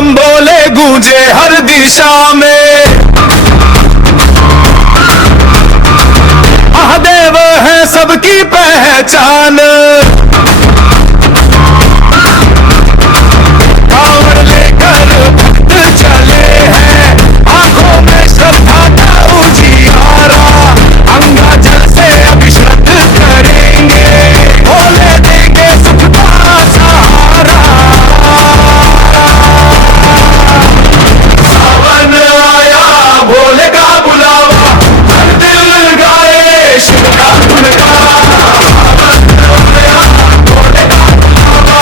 बम बोले गूंजे हर दिशा में। महादेव है सबकी पहचान, कांवड़ लेकर भक्त चले हैं, आंखों में श्रद्धा का उजियारा, गंगा जल से अभिषेक करेंगे, भोले देंगे सुख का सहारा। सावन आया भोले का बुलावा, हर दिल गाए शिव का गुणगान। सावन आया भोले का बुलावा,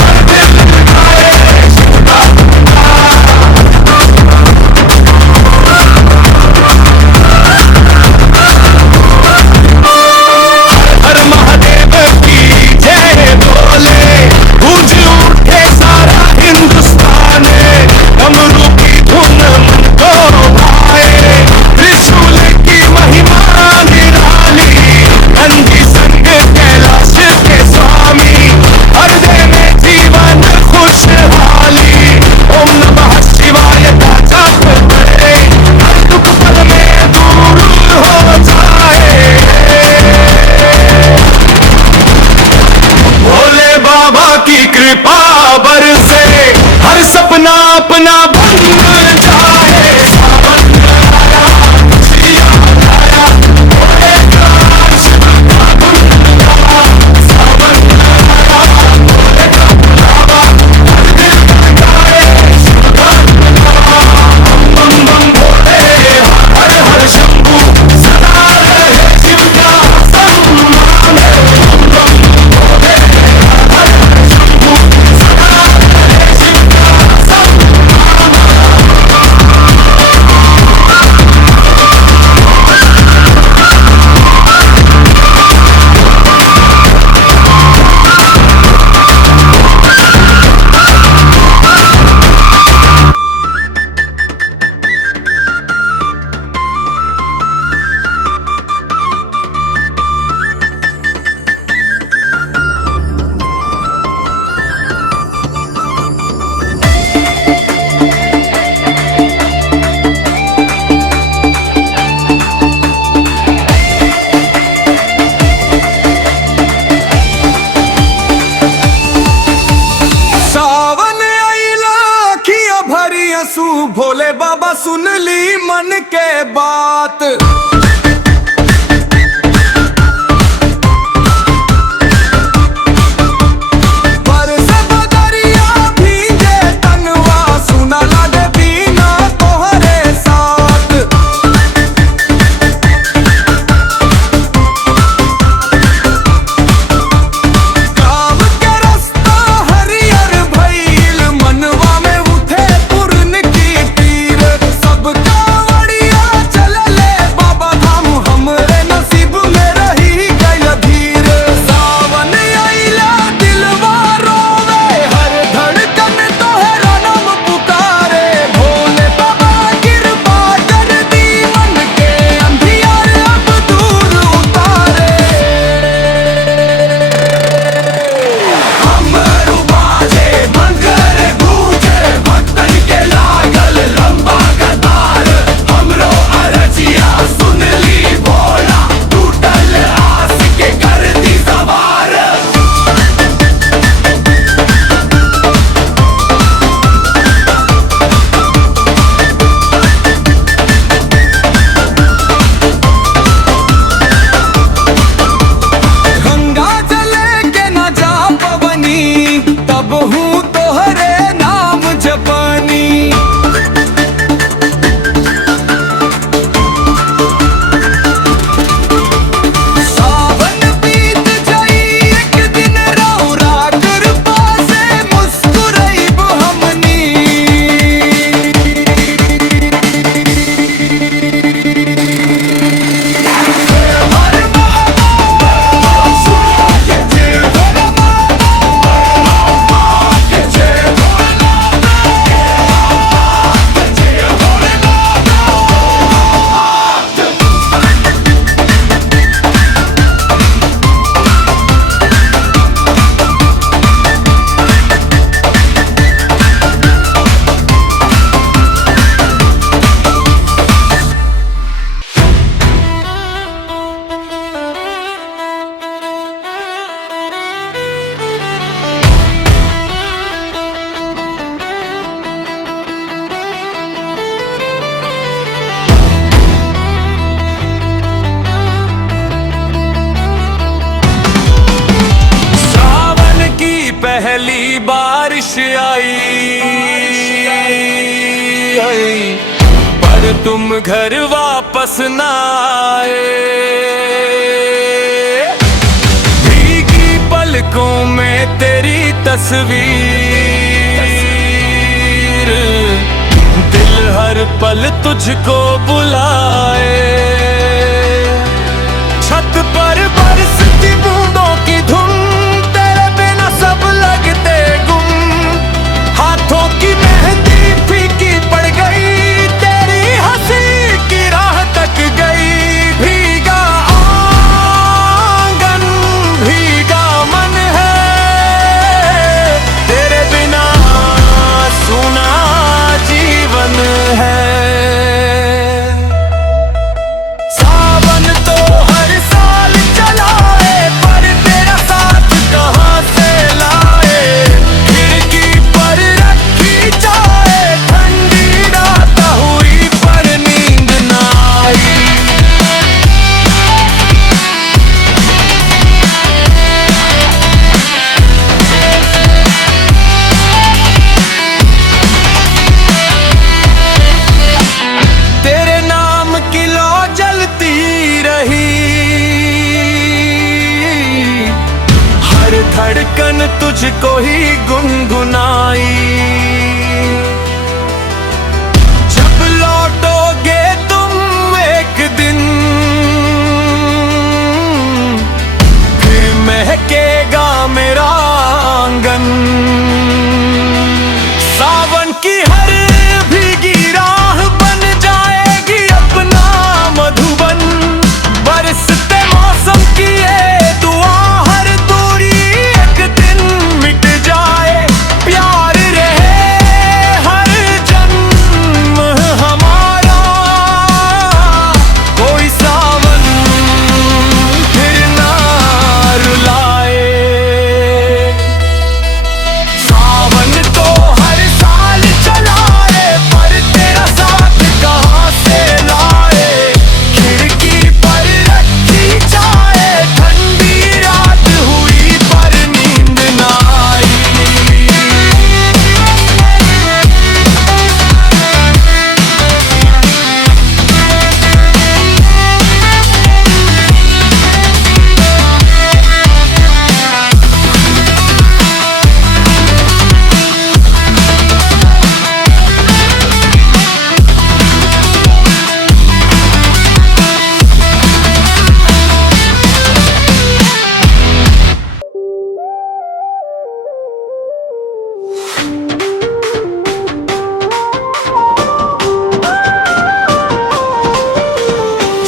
हर दिल गाए शिव का हर महादेव की जय बोले, गूंज उठे सारा हिंदुस्तान, डमरू की धुन मन को भाए, त्रिशूल की महिमा निराली, नंदी संग कैलाश के स्वामी, हर दे में जीवन खुशहाली। ओम नमः शिवाय का जाप पड़े, हर दुख पल में दूर हो जाए। भोले बाबा की कृपा बरसे, हर सपना अपना बन जाए। सावन आया, सिया आया, भोले का शिव का बुलावा। सावन आया, भोले का बुलावा, हर दिल गाए शिव का गुणगान। बम बम भोले, हर हर शंभू, सदा रहे शिव का सम्मान। बम बम भोले, हर हर शंभू, सदा रहे शिव का सम्मान। सावन आइला अखियां भरी आंसू, भोले बाबा सुन ली मन के बात। बरसे बदरिया भीगे तनवा, सुना लागे बिना तोहरे साथ। गाँव के रास्ता हरियर भइल, मनवा में उठे पूर्न की तीर, सब कांवड़िया चलले बाबा तुम घर वापस ना आए। भीगी पलकों में तेरी तस्वीर, दिल हर पल तुझको बुलाए। छत पर बरसती बूंदों की धुन, तेरे बिना सब लगते गुम। हाथों की मेहंदी फीकी पड़ गई, तेरी हंसी की राह तक गई। भीगा आंगन भीगा मन है, तेरे बिना सूना जीवन है। सावन तो हर साल चलाए, पर तेरा साथ कहाँ से लाए। खिड़की पर रखी जाए, ठंडी रात हुई पर नींद ना आई। तेरे नाम की लौ जलती रही, हर धड़कन तुझको ही गुनगुनाई। जब लौटोगे तुम एक दिन, फिर महकेगा मेरा आंगन। सावन की हर भीगी राह बन जाएगी अपना मधुबन। बरसते मौसम की ये दुआ, हर दूरी एक दिन मिट जाए। प्यार रहे हर जन्म हमारा, कोई सावन फिर ना रुलाए। सावन तो हर साल चलाए, पर तेरा साथ कहाँ से लाए। खिड़की पर रखी जाए, ठंडी रात हुई पर नींद ना आई।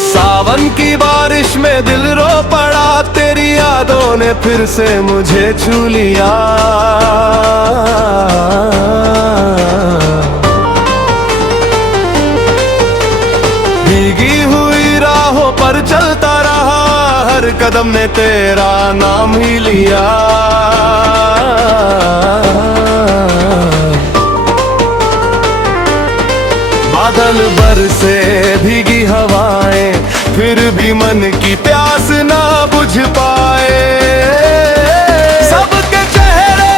सावन की बारिश में दिल रो पड़ा, तेरी यादों ने फिर से मुझे छू लिया। भीगी हुई राहों पर चलता रहा, हर कदम ने तेरा नाम ही लिया। बादल बरसे भीगी हवाएं, फिर भी मन की प्यास ना बुझ पाए। सबके चेहरे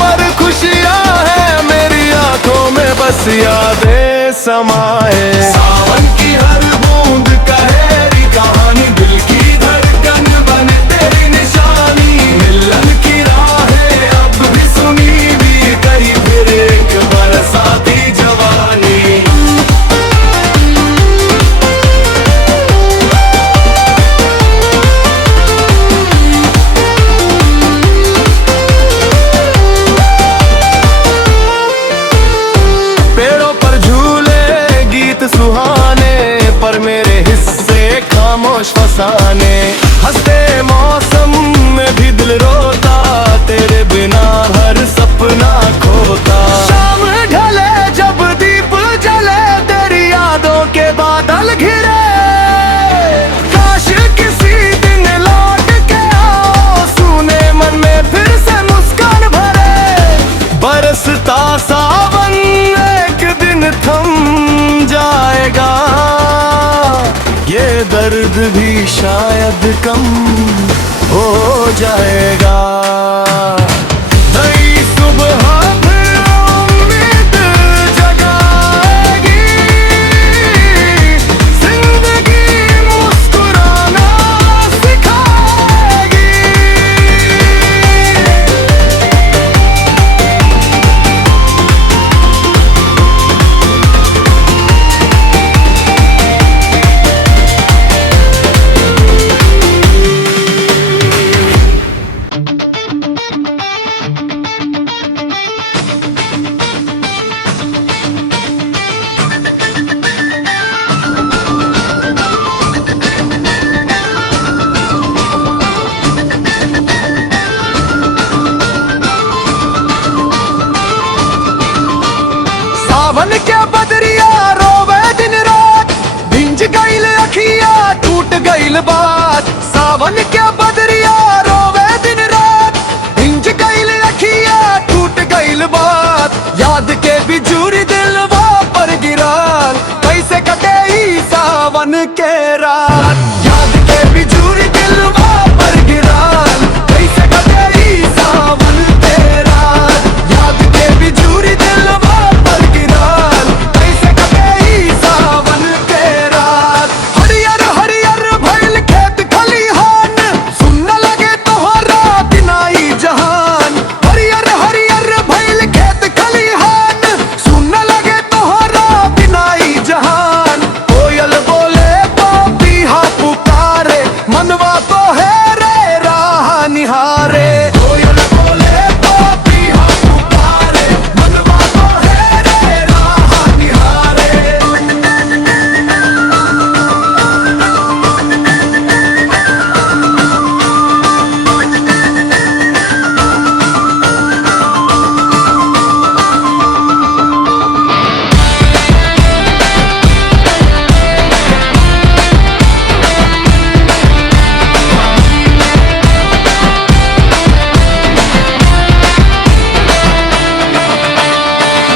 पर खुशियां हैं, मेरी आंखों में बस यादें समाए। सावन की हर बूंद कहेरी कहानी, दिल की धड़कन बने तेरी निशानी। मिलन की राहें अब भी सुनी भी गई, फिर एक बरसाती जवानी। पेड़ों पर झूले गीत सुहाने, पर मेरे हिस्से खामोश फसाने। हंसते मौसम में भी दिल रोता, तेरे बिना हर सपना खोता। शाम ढले जब दीप जले, तेरी यादों के बादल घिरे। काश किसी दिन लौट के आओ, सूने मन में फिर से मुस्कान भरे। बरसता सावन एक दिन थम जाएगा, ये दर्द भी शायद कम हो जाएगा। नई सुबह फिर उम्मीद जगाएगी, के बदरिया रोवे दिन रात, भिंज गईल अखिया टूट गईल बात। सावन के बदरिया रोवे दिन रात, भिंज गईल अखिया टूट गईल बात। याद के बिजूरी दिलवा पर गिराल, कैसे कटे ई सावन के रात। याद के बिजूरी दिलवा पर गिराल, कैसे कटे ई सावन के रात। याद के बिजूरी दिलवा पर गिराल, कैसे कटे ई सावन के रात। हरियर हरियर भइल खेत खलिहान, सुनने लगे तोहरा बिनाई जहान। हरियर हरियर भइल खेत खलिहान, सुनने लगे तोहरा बिनाई जहान। कोयल बोले पपीहा पुकारे, मनवा तो है रे राह निहारे। कोयल बोले पपीहा पुकारे, मनवा तो है रे राह निहारे।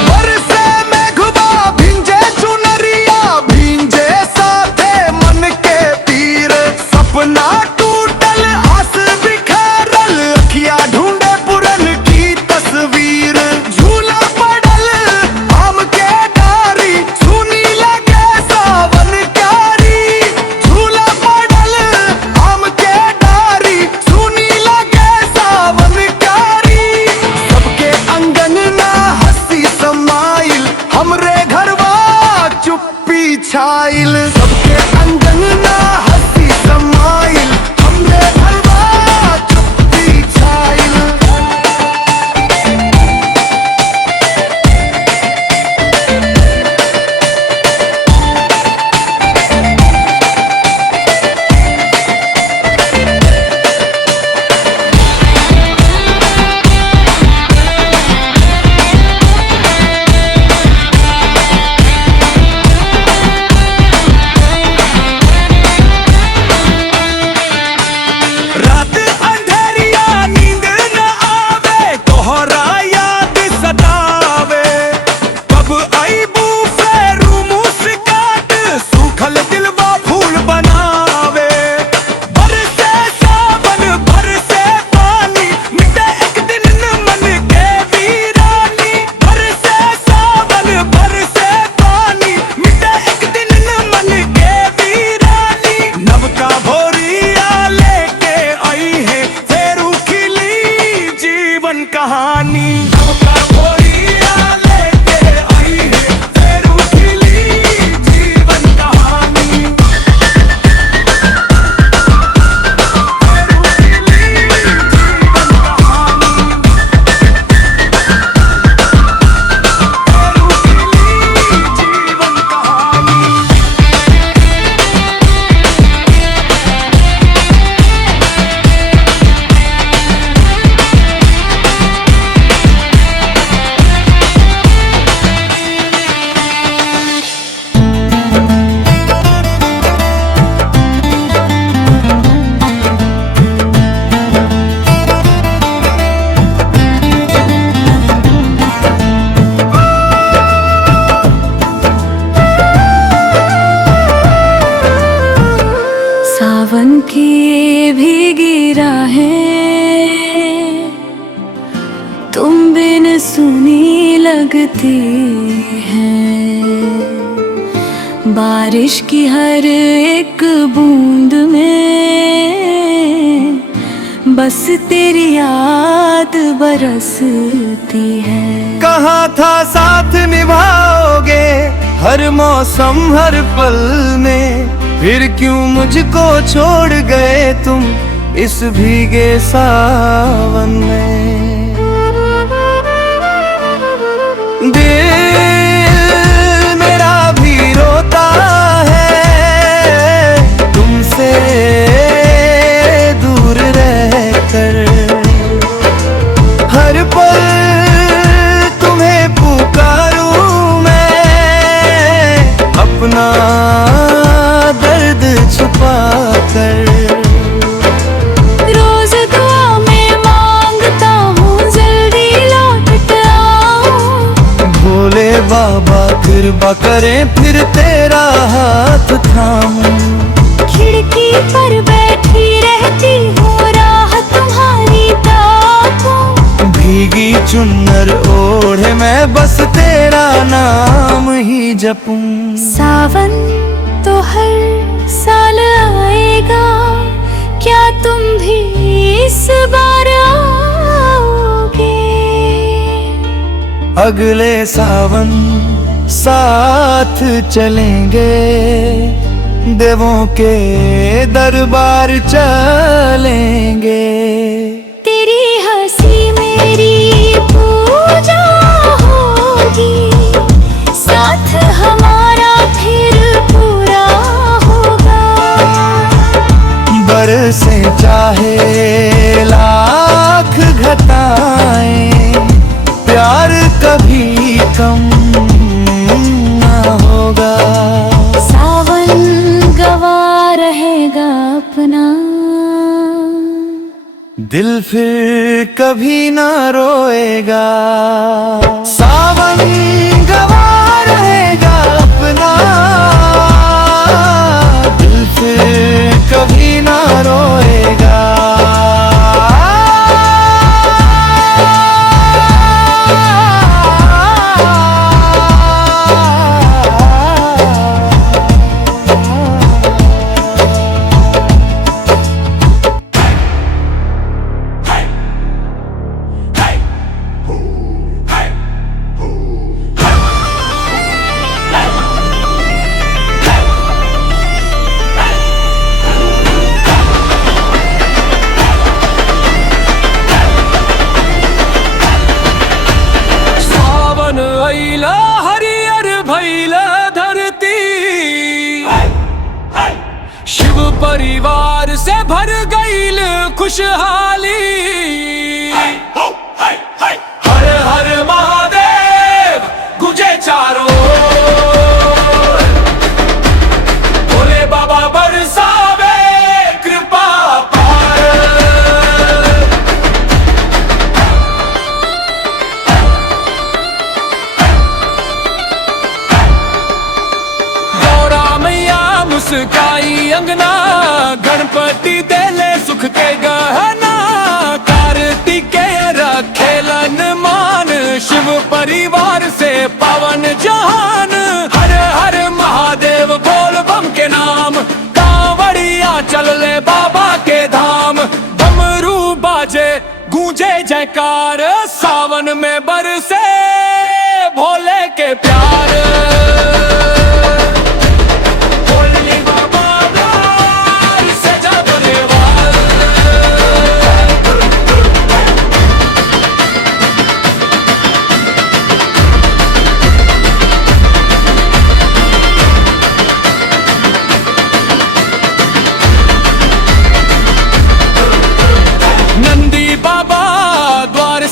बरसे मेघबा भिंजे चुनरिया, भिंजे साथे मन के तीर। सपना टूटल आस बिखरल, अखिया ढूंढे पुरन की तस्वीर। झूला पड़ल आम के डारी, सुनी लगे सावन क्यारी। झूला पड़ल आम के डारी, सुनी लगे सावन क्यारी। सबके अंगन ना हंसी समाइल, हमरे घरवा चुप्पी छाइल। सबके अंगन ना हंसी समाइल, हमरे घरवा चुप्पी छाइल। रात अंधेरिया नींद न आवे, तोहरा याद सतावे। कब आईबू फेरू मुस्कात, सूखल दिलवा फूल बनावे। बरसे सावन बरसे पानी, मिटे एक दिन न मन के वीरानी। बरसे सावन बरसे पानी, मिटे एक दिन न मन के वीरानी। नवका भोरिया लेके आई है, फेरू खिली जीवन कहानी। नवका भोरिया लेके आई है, फेरू खिली जीवन कहानी। फेरू खिली जीवन कहानी। फेरू खिली जीवन कहानी। सावन की भीगी राहें तुम बिन सुनी लगती हैं। बारिश की हर एक बूंद में बस तेरी याद बरसती है। कहा था साथ निभाओगे हर मौसम हर पल में, फिर क्यों मुझको छोड़ गए तुम इस भीगे सावन में। दिल मेरा भी रोता है तुमसे दूर रहकर। हर पल तुम्हें पुकारूं मैं, बाबा कृपा करें फिर तेरा हाथ थामूं। खिड़की पर बैठी रहती हूँ, राह तुम्हारी ताकूं। भीगी चुन्नर ओढ़े मैं बस तेरा नाम ही जपूं। सावन तो हर साल आएगा, क्या तुम भी इस बार आओगे? अगले सावन साथ चलेंगे, देवों के दरबार चलेंगे। तेरी हंसी मेरी पूजा होगी, साथ हमारा फिर पूरा होगा। बरसे चाहे लाख घटाएं, प्यार कभी कम ना होगा। सावन गवा रहेगा अपना, दिल फिर कभी ना रोएगा। सावन गवा रहेगा अपना, दिल फिर कभी ना रोएगा। हरियर भैल धरती, शिव परिवार से भर गईल खुशहाली। हर हर महादेव गुजे चारों ओर, भोले बाबा बरसावे कृपा पार। मुस्काई अंगना, गणपति देले सुख के गहना। कार्तिकेय रखेलन मान, शिव परिवार से पावन जहान। हर हर महादेव बोल बम के नाम, कांवड़िया चल ले बाबा के धाम। डमरू बाजे गूंजे जयकार, सावन में बरसे भोले के प्यार।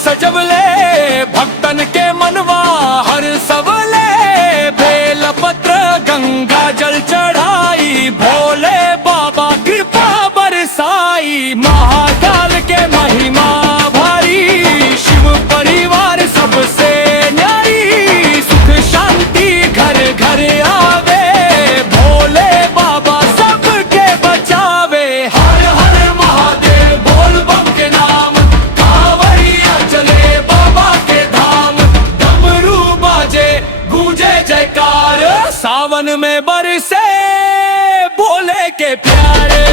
सजवले भक्तन के मनवा हर सवले, बेलपत्र गंगा जल चढ़ाई, भोले बाबा कृपा बरसाई। महाकाल के महिमा भारी, शिव परिवार सबसे न्यारी। सुख शांति घर घर आवे, भोले बाबा सबके बचावे। हर हर महादेव बोल बम के नाम, चले बाबा के धाम। डमरू बाजे गूंजे जयकार, सावन में बरसे भोले के प्यारे।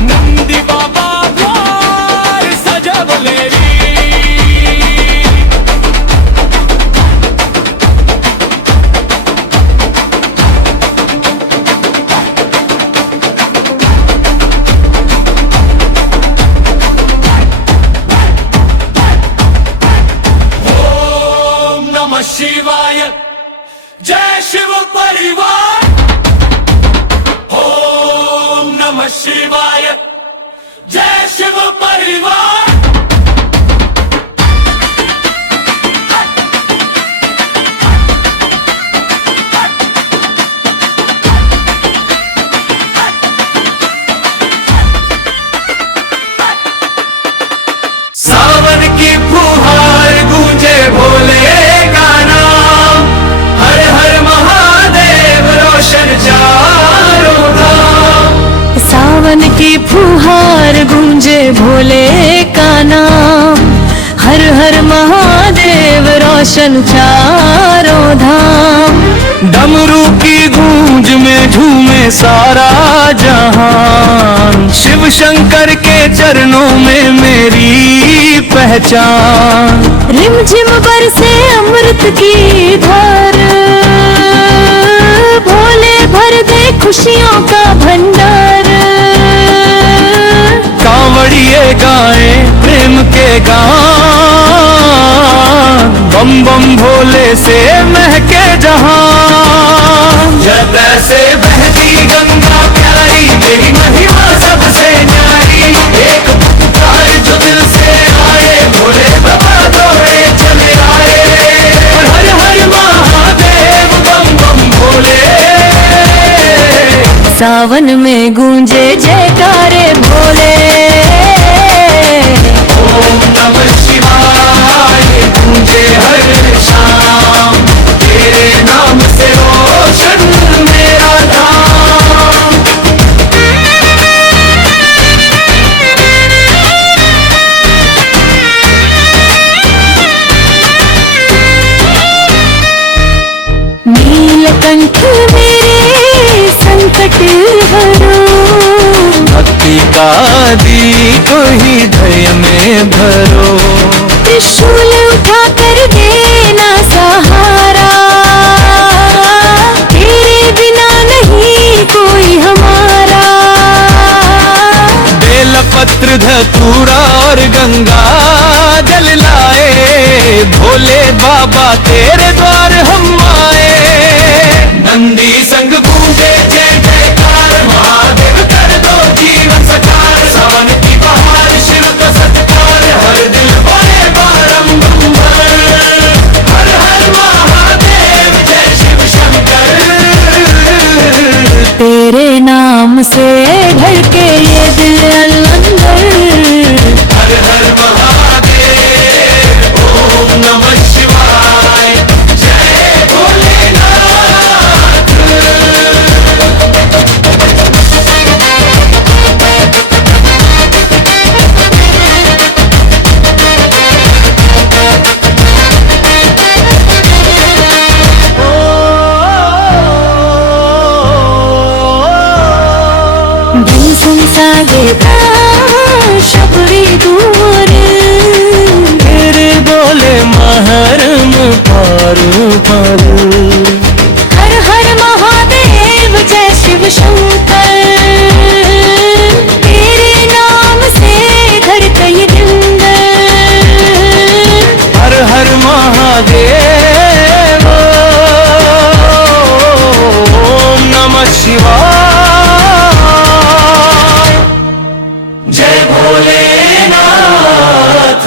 नंदी बाबा द्वार सजवले शिवाय, जय शिव परिवार। ओम नमः शिवाय, जय शिव परिवार। सावन की फुहार गूंजे भोले रोशन चारों धाम। सावन की फुहार गूंजे भोले का नाम, हर हर महादेव रोशन चारों धाम। डमरू की गूंज में झूमे सारा जहान, शिव शंकर के चरणों में मेरी पहचान। रिमझिम बरसे अमृत की धार, भोले भर दे खुशियों का भंडार। कांवड़िए गाए प्रेम के गान, बम बम भोले से महके जहां। जब से बहती गंगा प्यारी, तेरी महिमा सबसे न्यारी। एक पुकार जो दिल से आए, भोले बाबा दौड़े चले आए। हर हर महादेव बम बम भोले। सावन में गूंजे जयकारे भोले। ओम नमः शिवाय गूंजे हर शाम, तेरे नाम से रोशन मेरा धाम। नीलकंठ मेरे संकट हरो, भक्ति का दीप हृदय में भरो। त्रिशूल उठा कर देना सहारा, तेरे बिना नहीं कोई हमारा। बेलपत्र धतूरा और गंगा जल लाए, भोले बाबा तेरे द्वार हम आए। नंदी संग गूंजे जय जयकार, महादेव कर दो जीवन सकार। सावन की बहार शिव का सत्कार, हर दिल बोले बारंबार। हर हर महादेव जय शिव शंकर। तेरे नाम से धड़के ये दिल अंदर। हर हर महादेव ओम नमः शिवाय, जय भोलेनाथ। दिन सुन सागे शबरी दूर, तेरे बोले महरम पारू पारू। हर हर महादेव जय शिव शंकर। तेरे नाम से धड़के ये दिल। हर हर महादेव ओम नमः शिवाय। जय भोलेनाथ।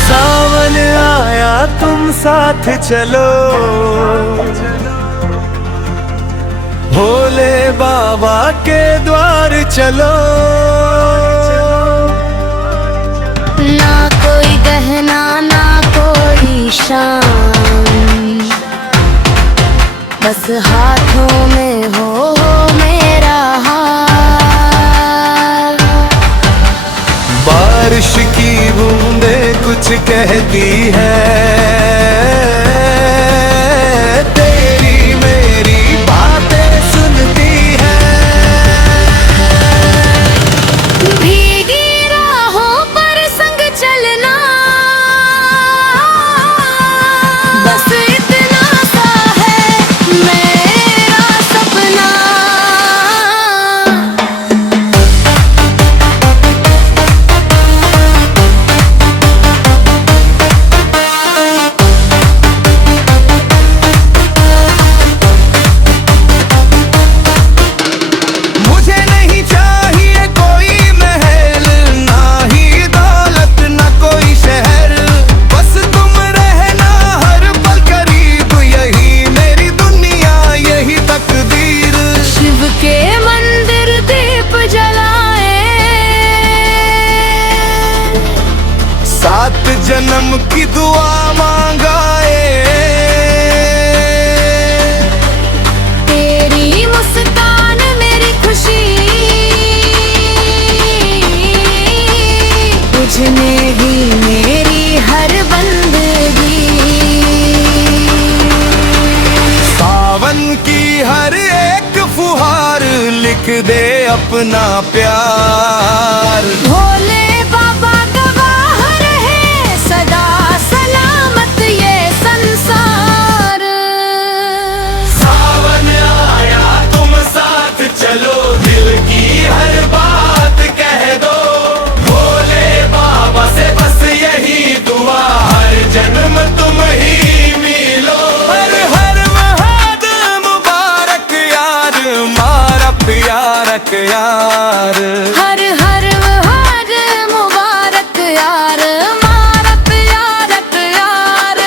सावन आया तुम साथ चलो, भोले बाबा के द्वार चलो। ना कोई गहना ना कोई शान, बस हाथों में हो मेरा हार। बारिश की बूंदे कुछ कहती है, तेरी मेरी बातें सुनती है। भीगी राहों पर संग चलना, बस इतना सा है मेरा सपना। मुझे नहीं चाहिए कोई महल, अपना प्यार। भोले बाबा गवाह रहे सदा सलामत ये संसार। सावन आया तुम साथ चलो, दिल की हर बात कह दो। भोले बाबा से बस यही दुआ, हर जन्म तुम ही मिलो। हर हर महादेव मुबारक यार, मारा प्यारक यार। हर हर हर मुबारक यार, मारा प्यारक यार।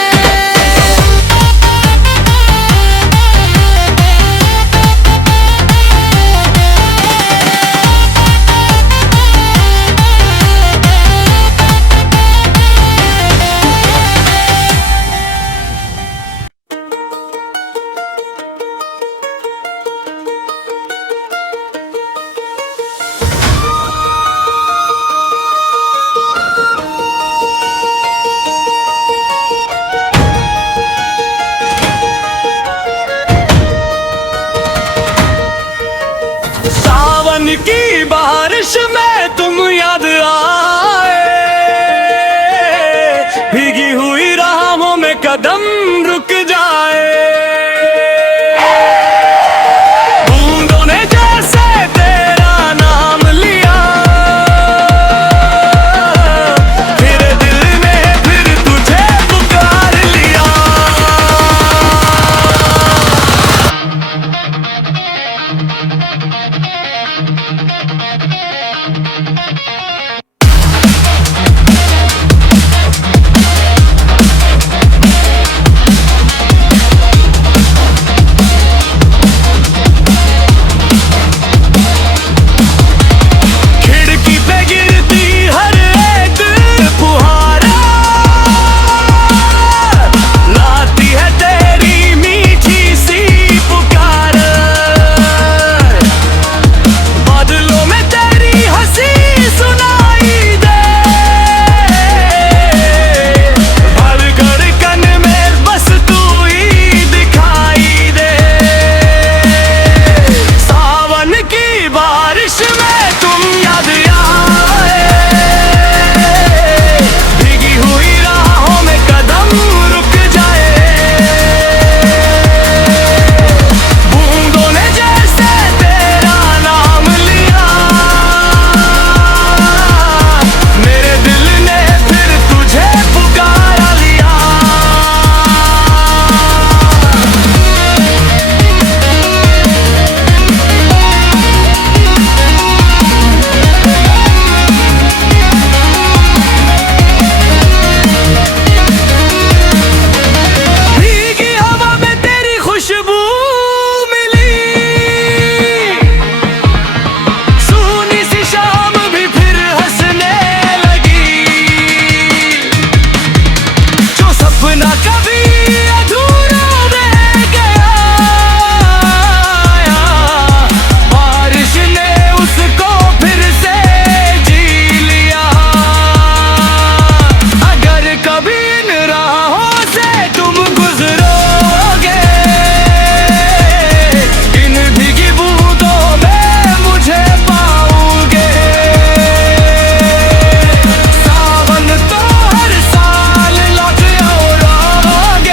सावन की बारिश में तुम याद आए, भीगी हुई राहों में कदम रुक जाए। बूंदों ने जैसे तेरा नाम लिया, फिर दिल ने फिर तुझे पुकार लिया। खिड़की पे गिरती हर एक फुहारा, लाती है तेरी मीठी सी पुकार। बादलों में तेरी हंसी सुनाई दे, हर धड़कन में बस तू ही दिखाई दे। सावन की बारिश में तुम याद आए, भीगी हुई राहों में कदम रुक जाए। बूंदों ने जैसे तेरा नाम लिया, मेरे दिल ने फिर तुझे पुकारा लिया। भीगी हवा में तेरी खुशबू मिली, सूनी सी शाम भी फिर हंसने लगी। जो सपना कभी अधूरा रह गया, बारिश ने उसको फिर से जी लिया। अगर कभी इन राहों से तुम गुजरोगे, इन भीगी बूंदों में मुझे पाओगे। सावन तो हर साल लौट आओगे,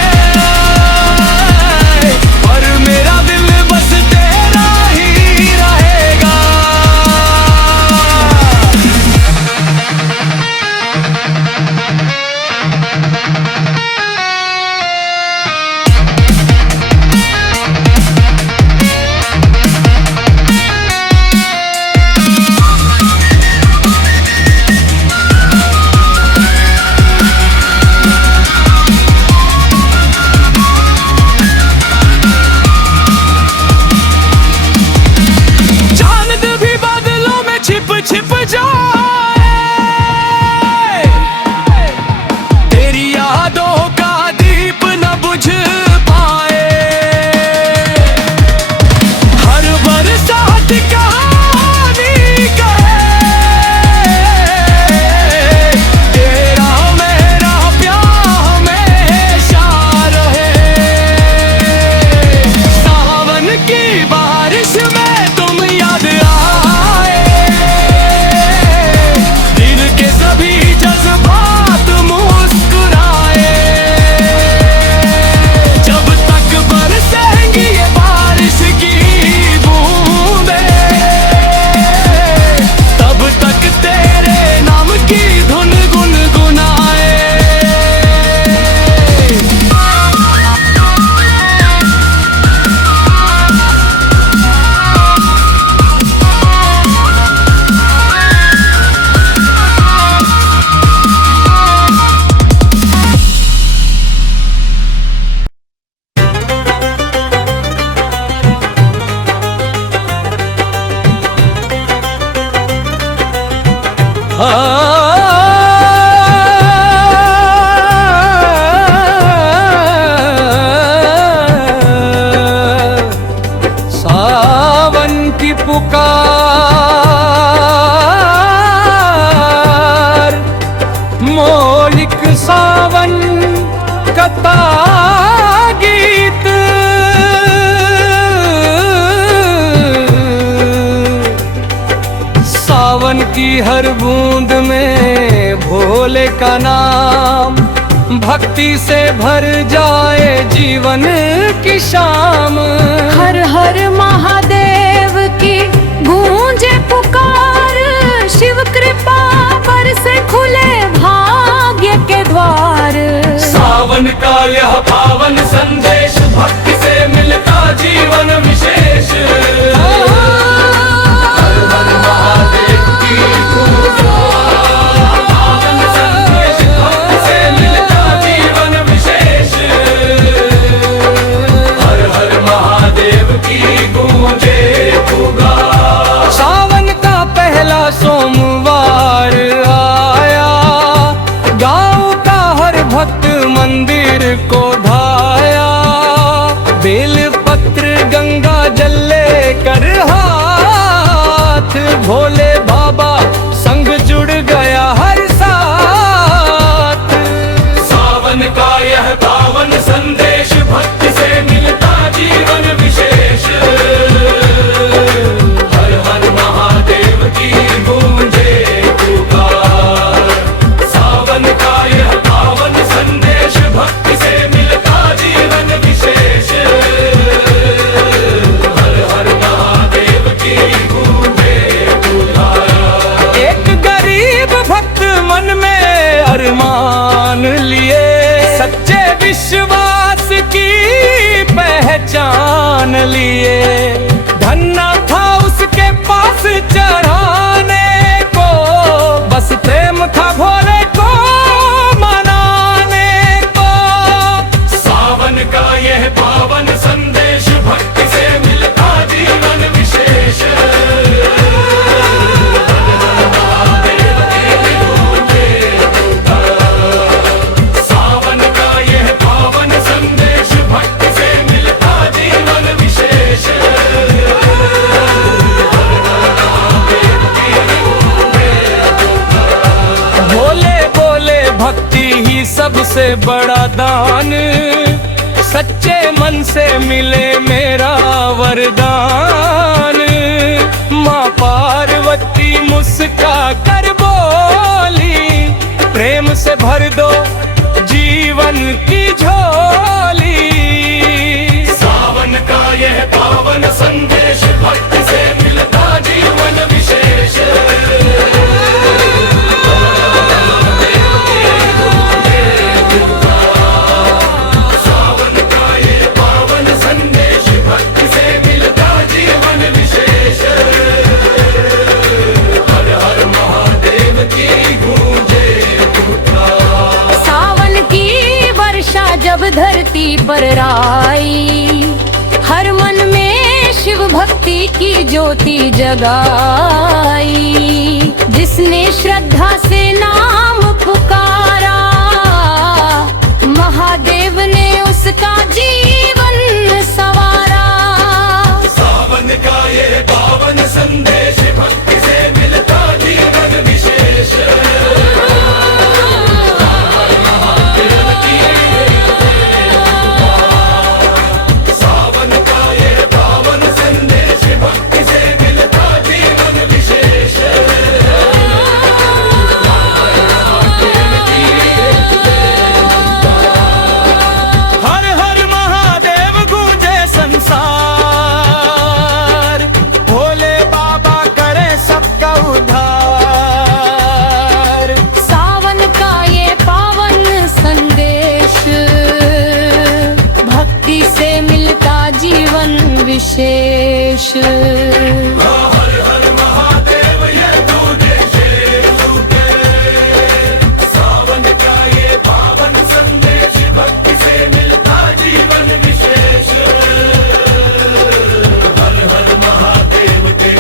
गीत। सावन की हर बूंद में भोले का नाम, भक्ति से भर जाए जीवन की शाम। हर हर महादेव की गूंजे पुकार, शिव कृपा पर से खुले भाग्य के द्वार। सावन का यह पावन संदेश, भक्ति से मिलता जीवन विशेष। हर हर महादेव की गूंज, पावन संदेश, भक्ति से मिलता जीवन विशेष। हर हर महादेव की गूंजे पुकार। सावन का पहला सोमवार आया, गांव का हर भक्त मंदिर को धाया। बेल पत्र गंगा जल लेकर हाथ, भोले बाबा संग जुड़ गया हर साथ। सावन का यह पावन संदेश, भक्ति से मिलता जीवन विशेष। हर हर महादेव की गूंजे पुकार। सावन का यह पावन संदेश, भक्ति से मिलता जीवन विशेष। हर हर महादेव की गूंजे पुकार। एक गरीब भक्त मन में अरमान लिए, सच्चे विश्वास की पहचान लिए। धन्ना था उसके पास चढ़ाने को, बस प्रेम था भोले को मनाने को। सावन का यह पावन संदेश, भक्ति से मिलता जीवन विशेष। सावन का यह पावन संदेश, भक्ति से मिलता जीवन विशेष। भोले बोले भक्ति ही सबसे बड़ा दान, सच्चे मन से मिले मेरा वरदान। माँ पार्वती मुस्का कर बोली, प्रेम से भर दो जीवन की झोली। सावन का यह पावन संदेश, भक्ति से मिलता जीवन विशेष। सावन का यह पावन संदेश, भक्ति से मिलता जीवन विशेष। हर हर महादेव की गूंजे पुकार। सावन की वर्षा जब धरती पर आई, हर मन में शिव भक्ति की ज्योति जगाई। जिसने श्रद्धा से नाम पुकारा, महादेव ने उसका जीवन संवारा। सावन का ये पावन संदेश, भक्ति से मिलता जीवन विशेष। सावन का ये पावन संदेश, भक्ति से मिलता जीवन विशेष। हर हर महादेव गूंजे संसार, भोले बाबा करे सबका उद्धार। सावन का ये पावन संदेश, भक्ति से मिलता जीवन विशेष। हर हर महादेव ये दूजे शेर लूटे। सावन का ये पावन संदेश, भक्ति से मिलता जीवन विशेष। हर हर महादेव के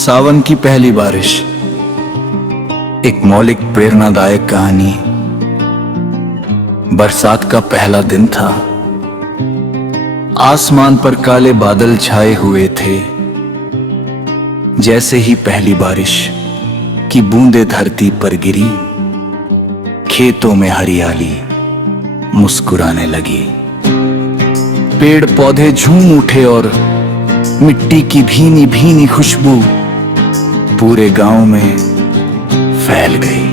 सावन की पहली बारिश, एक मौलिक प्रेरणादायक कहानी। बरसात का पहला दिन था। आसमान पर काले बादल छाए हुए थे। जैसे ही पहली बारिश की बूंदें धरती पर गिरी, खेतों में हरियाली मुस्कुराने लगी। पेड़ पौधे झूम उठे और मिट्टी की भीनी भीनी खुशबू पूरे गांव में फैल गई।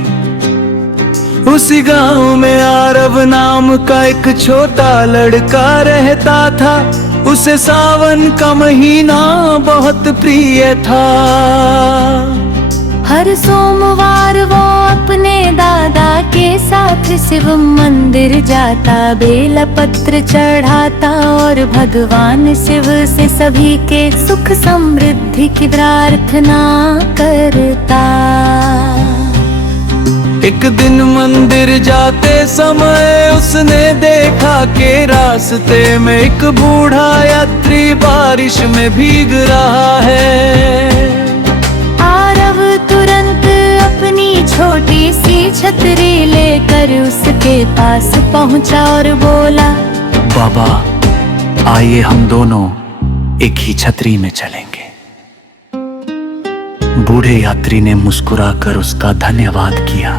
उसी गांव में आरव नाम का एक छोटा लड़का रहता था। उसे सावन का महीना बहुत प्रिय था। हर सोमवार वो अपने दादा के साथ शिव मंदिर जाता, बेल पत्र चढ़ाता और भगवान शिव से सभी के सुख समृद्धि की प्रार्थना करता। एक दिन मंदिर जाते समय उसने देखा कि रास्ते में एक बूढ़ा यात्री बारिश में भीग रहा है। आरव तुरंत अपनी छोटी सी छतरी लेकर उसके पास पहुंचा और बोला, बाबा, आइए हम दोनों एक ही छतरी में चलेंगे। बूढ़े यात्री ने मुस्कुराकर उसका धन्यवाद किया।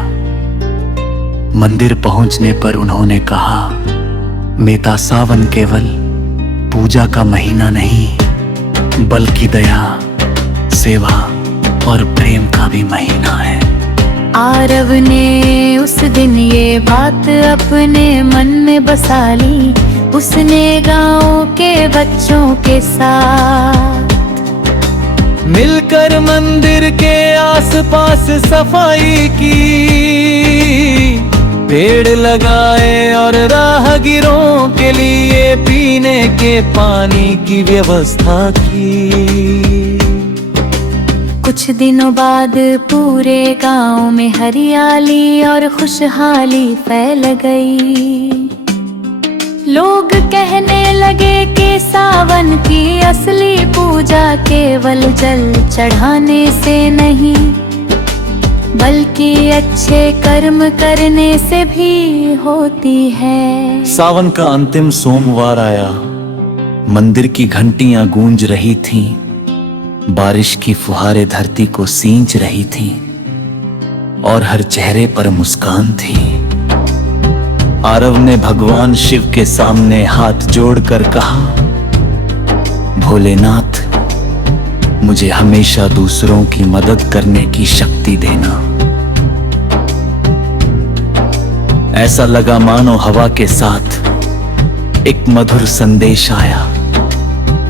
मंदिर पहुंचने पर उन्होंने कहा, मेरा सावन केवल पूजा का महीना नहीं, बल्कि दया, सेवा और प्रेम का भी महीना है। आरव ने उस दिन ये बात अपने मन में बसा ली। उसने गांव के बच्चों के साथ मिलकर मंदिर के आसपास सफाई की, पेड़ लगाए और राहगीरों के लिए पीने के पानी की व्यवस्था की। कुछ दिनों बाद पूरे गांव में हरियाली और खुशहाली फैल गई। लोग कहने लगे कि सावन की असली पूजा केवल जल चढ़ाने से नहीं, बल्कि अच्छे कर्म करने से भी होती है। सावन का अंतिम सोमवार आया। मंदिर की घंटियां गूंज रही थीं। बारिश की फुहारें धरती को सींच रही थीं और हर चेहरे पर मुस्कान थी। आरव ने भगवान शिव के सामने हाथ जोड़कर कहा, भोलेनाथ, मुझे हमेशा दूसरों की मदद करने की शक्ति देना। ऐसा लगा मानो हवा के साथ एक मधुर संदेश आया,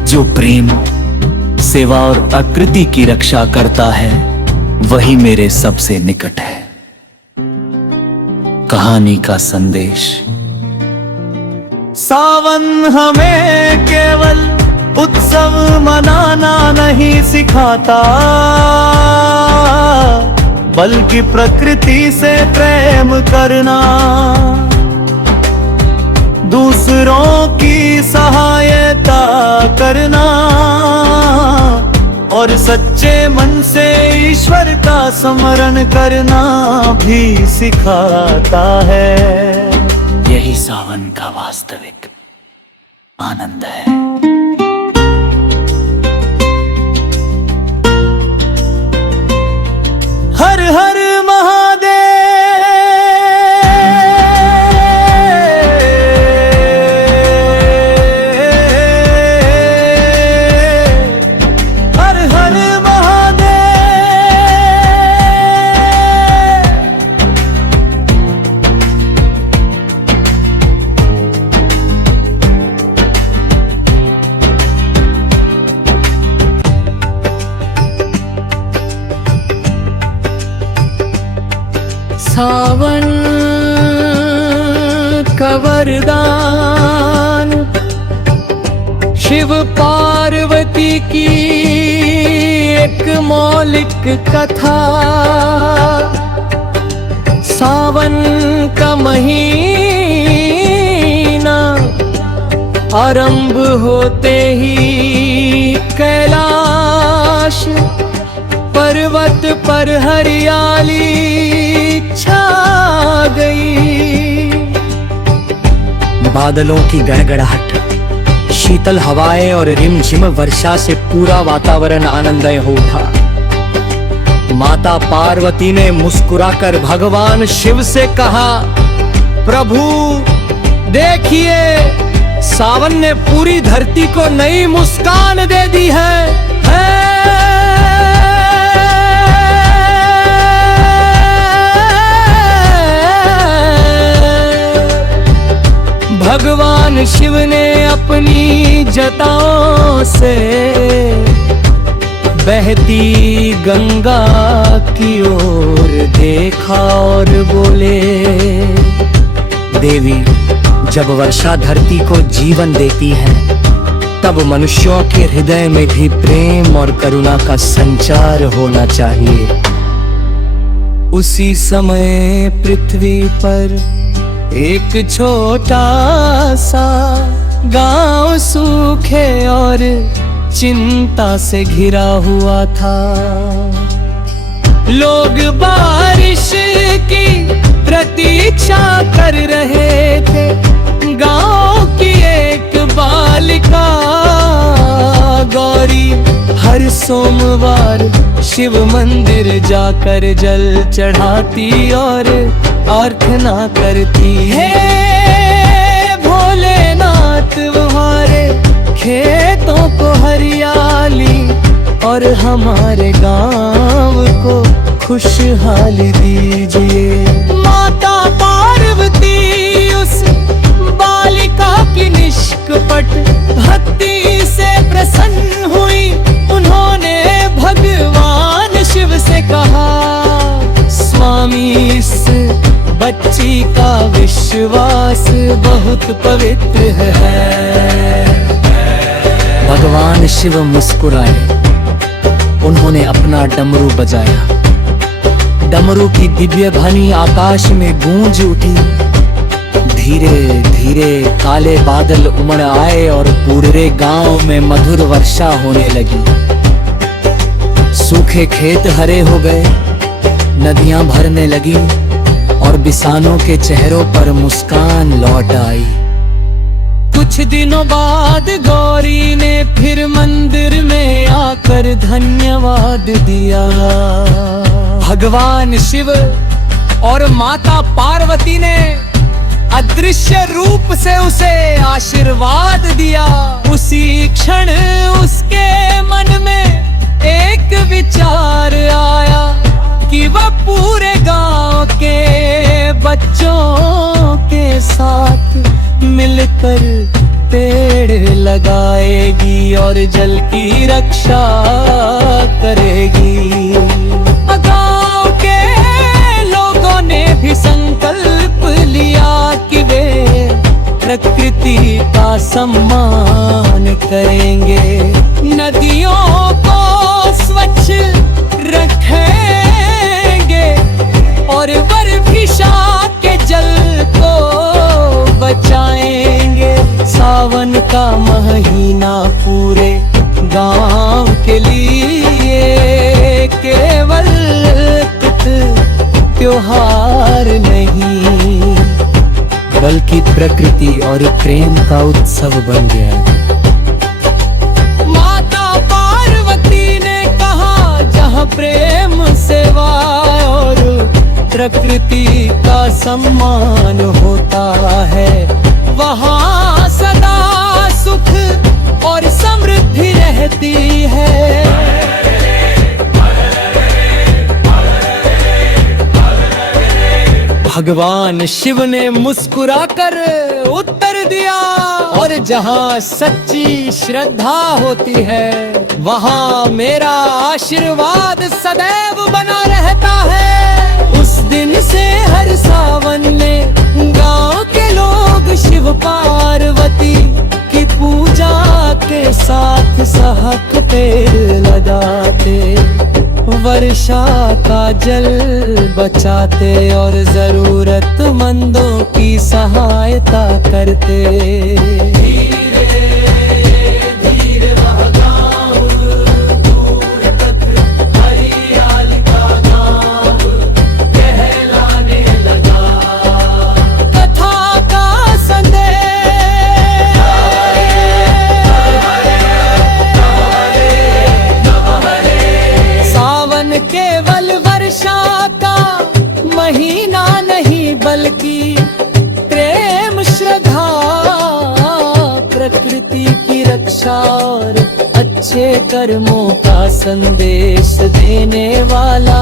जो प्रेम, सेवा और प्रकृति की रक्षा करता है, वही मेरे सबसे निकट है। कहानी का संदेश। सावन हमें केवल उत्सव मनाना नहीं सिखाता, बल्कि प्रकृति से प्रेम करना, दूसरों की सहायता करना और सच्चे मन से ईश्वर का स्मरण करना भी सिखाता है। यही सावन का वास्तविक आनंद है। हर हर महादेव, हर हर महादेव। सावन का वरदान, शिव पार्वती की एक मौलिक कथा। सावन का महीना आरंभ होते ही कैलाश पर्वत पर हरियाली छा गई। बादलों की गड़गड़ाहट, शीतल हवाएं और रिमझिम वर्षा से पूरा वातावरण आनंदमय हो उठा। माता पार्वती ने मुस्कुराकर भगवान शिव से कहा, प्रभु देखिए, सावन ने पूरी धरती को नई मुस्कान दे दी है। भगवान शिव ने अपनी जटाओं से बहती गंगा की ओर देखा और बोले, देवी, जब वर्षा धरती को जीवन देती है, तब मनुष्यों के हृदय में भी प्रेम और करुणा का संचार होना चाहिए। उसी समय पृथ्वी पर एक छोटा सा गांव सूखे और चिंता से घिरा हुआ था। लोग बारिश की प्रतीक्षा कर रहे थे। गांव की एक बालिका गौरी हर सोमवार शिव मंदिर जाकर जल चढ़ाती और प्रार्थना करती है, भोलेनाथ तुम्हारे खेतों को हरियाली और हमारे गांव को खुशहाली दीजिए। माता पार्वती उस बालिका की निष्कपट भक्ति से प्रसन्न हुई। उन्होंने भगवान शिव से कहा, स्वामी, इस बच्ची का विश्वास बहुत पवित्र है। भगवान शिव मुस्कुराए। उन्होंने अपना डमरू बजाया। डमरू की दिव्य ध्वनि आकाश में गूंज उठी। धीरे धीरे काले बादल उमड़ आए और पूरे गांव में मधुर वर्षा होने लगी। सूखे खेत हरे हो गए, नदियां भरने लगी और किसानों के चेहरों पर मुस्कान लौट आई। कुछ दिनों बाद गौरी ने फिर मंदिर में आकर धन्यवाद दिया। भगवान शिव और माता पार्वती ने अदृश्य रूप से उसे आशीर्वाद दिया। उसी क्षण उसके मन में एक विचार आया कि वह पूरे गांव के बच्चों के साथ मिलकर पेड़ लगाएगी और जल की रक्षा करेगी। गांव के लोगों ने भी संकल्प लिया कि वे प्रकृति का सम्मान करेंगे, नदियों को स्वच्छ रखेंगे और वर्षा के जल को बचाएंगे। सावन का महीना पूरे गांव के लिए केवल त्योहार नहीं, बल्कि प्रकृति और प्रेम का उत्सव बन गया। माता पार्वती ने कहा, जहाँ प्रेम, सेवा और प्रकृति का सम्मान होता है, वहाँ सदा सुख और समृद्धि रहती है। भगवान शिव ने मुस्कुराकर उत्तर दिया, और जहाँ सच्ची श्रद्धा होती है, वहाँ मेरा आशीर्वाद सदैव बना रहता है। उस दिन से हर सावन में गांव के लोग शिव पार्वती की पूजा के साथ सहक पेड़ लगाते, वर्षा का जल बचाते और जरूरतमंदों की सहायता करते। धीरे धीरे वह गाँव दूर तक हरियाली रक्षा और अच्छे कर्मों का संदेश देने वाला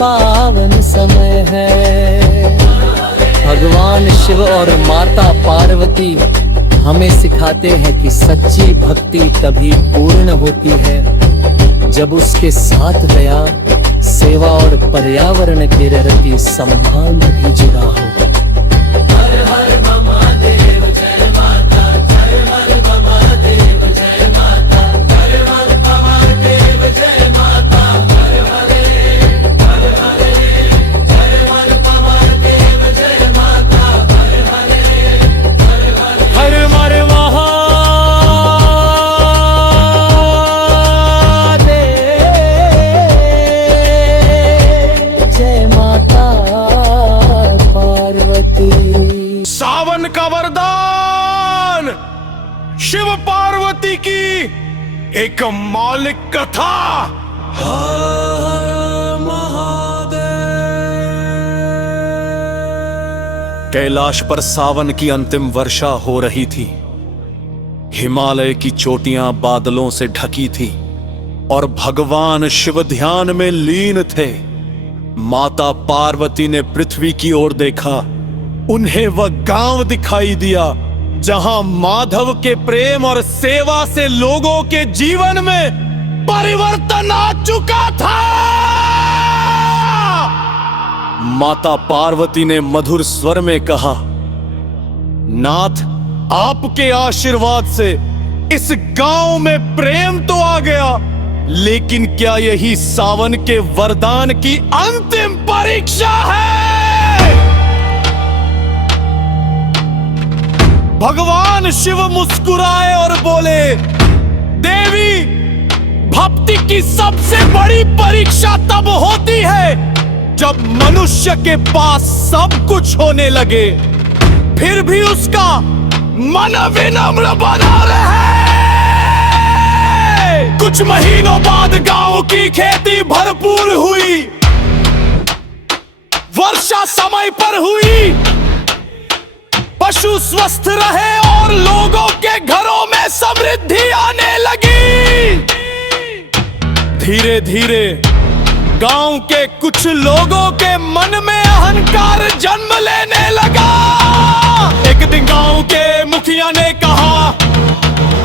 पावन समय है। भगवान शिव और माता पार्वती हमें सिखाते हैं कि सच्ची भक्ति तभी पूर्ण होती है जब उसके साथ दया, सेवा और पर्यावरण के प्रति सम्मान भी जुड़ा हो। सावन का वरदान, शिव पार्वती की एक मौलिक कथा। कैलाश पर सावन की अंतिम वर्षा हो रही थी। हिमालय की चोटियां बादलों से ढकी थी और भगवान शिव ध्यान में लीन थे। माता पार्वती ने पृथ्वी की ओर देखा। उन्हें वह गांव दिखाई दिया जहां माधव के प्रेम और सेवा से लोगों के जीवन में परिवर्तन आ चुका था। माता पार्वती ने मधुर स्वर में कहा, नाथ, आपके आशीर्वाद से इस गांव में प्रेम तो आ गया, लेकिन क्या यही सावन के वरदान की अंतिम परीक्षा है? भगवान शिव मुस्कुराए और बोले, देवी, भक्ति की सबसे बड़ी परीक्षा तब होती है जब मनुष्य के पास सब कुछ होने लगे, फिर भी उसका मन विनम्र बना रहे। कुछ महीनों बाद गांव की खेती भरपूर हुई, वर्षा समय पर हुई, पशु स्वस्थ रहे और लोगों के घरों में समृद्धि आने लगी। धीरे धीरे गांव के कुछ लोगों के मन में अहंकार जन्म लेने लगा। एक दिन गांव के मुखिया ने कहा,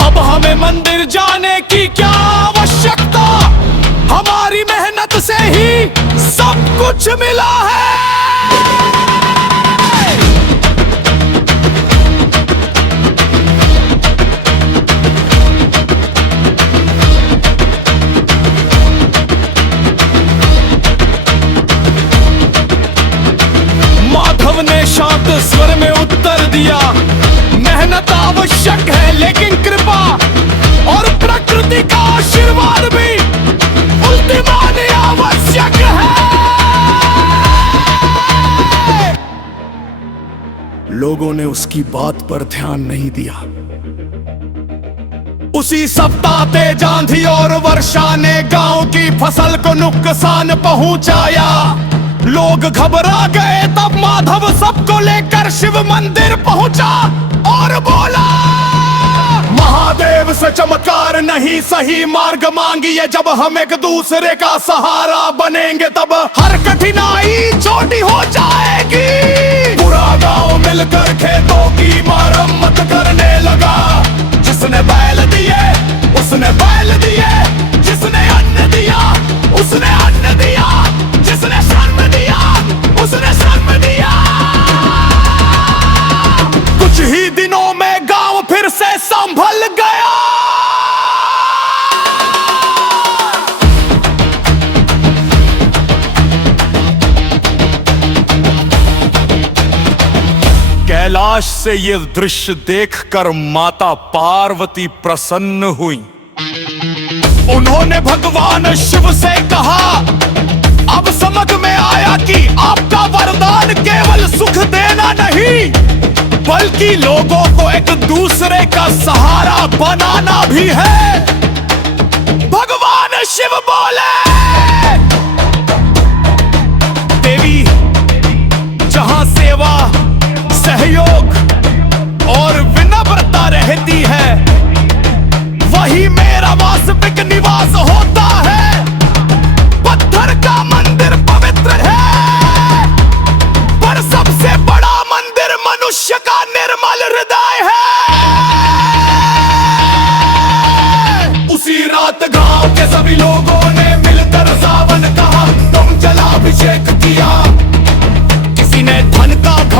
अब हमें मंदिर जाने की क्या आवश्यकता, हमारी मेहनत से ही सब कुछ मिला है। शांत स्वर में उत्तर दिया, मेहनत आवश्यक है, लेकिन कृपा और प्रकृति का आशीर्वाद भी बुद्धिमानी आवश्यक है। लोगों ने उसकी बात पर ध्यान नहीं दिया। उसी सप्ताह तेज आंधी और वर्षा ने गांव की फसल को नुकसान पहुंचाया। लोग घबरा गए। तब माधव सबको लेकर शिव मंदिर पहुंचा और बोला, महादेव से चमत्कार नहीं, सही मार्ग मांगिए। जब हम एक दूसरे का सहारा बनेंगे तब हर कठिनाई छोटी हो जाएगी। पूरा गांव मिलकर खेतों की मरम्मत करने लगा। जिसने बैल दिए उसने बैल दिए, जिसने अन्न दिया उसने अन्न दिया, जिसने श्रम दिया उसने श्रम दिया। कुछ ही दिनों में गांव फिर से संभल गया। कैलाश से ये दृश्य देखकर माता पार्वती प्रसन्न हुई। उन्होंने भगवान शिव से कहा, अब समझ में आया कि आपका वरदान केवल सुख देना नहीं, बल्कि लोगों को एक दूसरे का सहारा बनाना भी है। भगवान शिव बोले, देवी, जहां सेवा, सहयोग और विनम्रता रहती है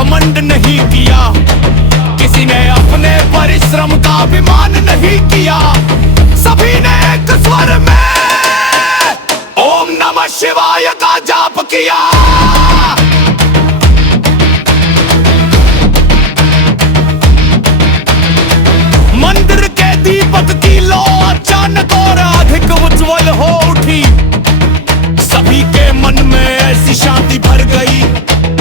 घमंड नहीं किया, किसी ने अपने परिश्रम का अभिमान नहीं किया। सभी ने एक स्वर में ओम नमः शिवाय का जाप किया। मंदिर के दीपक की लो अचानक और अधिक उज्जवल हो उठी। सभी के मन में ऐसी शांति भर गई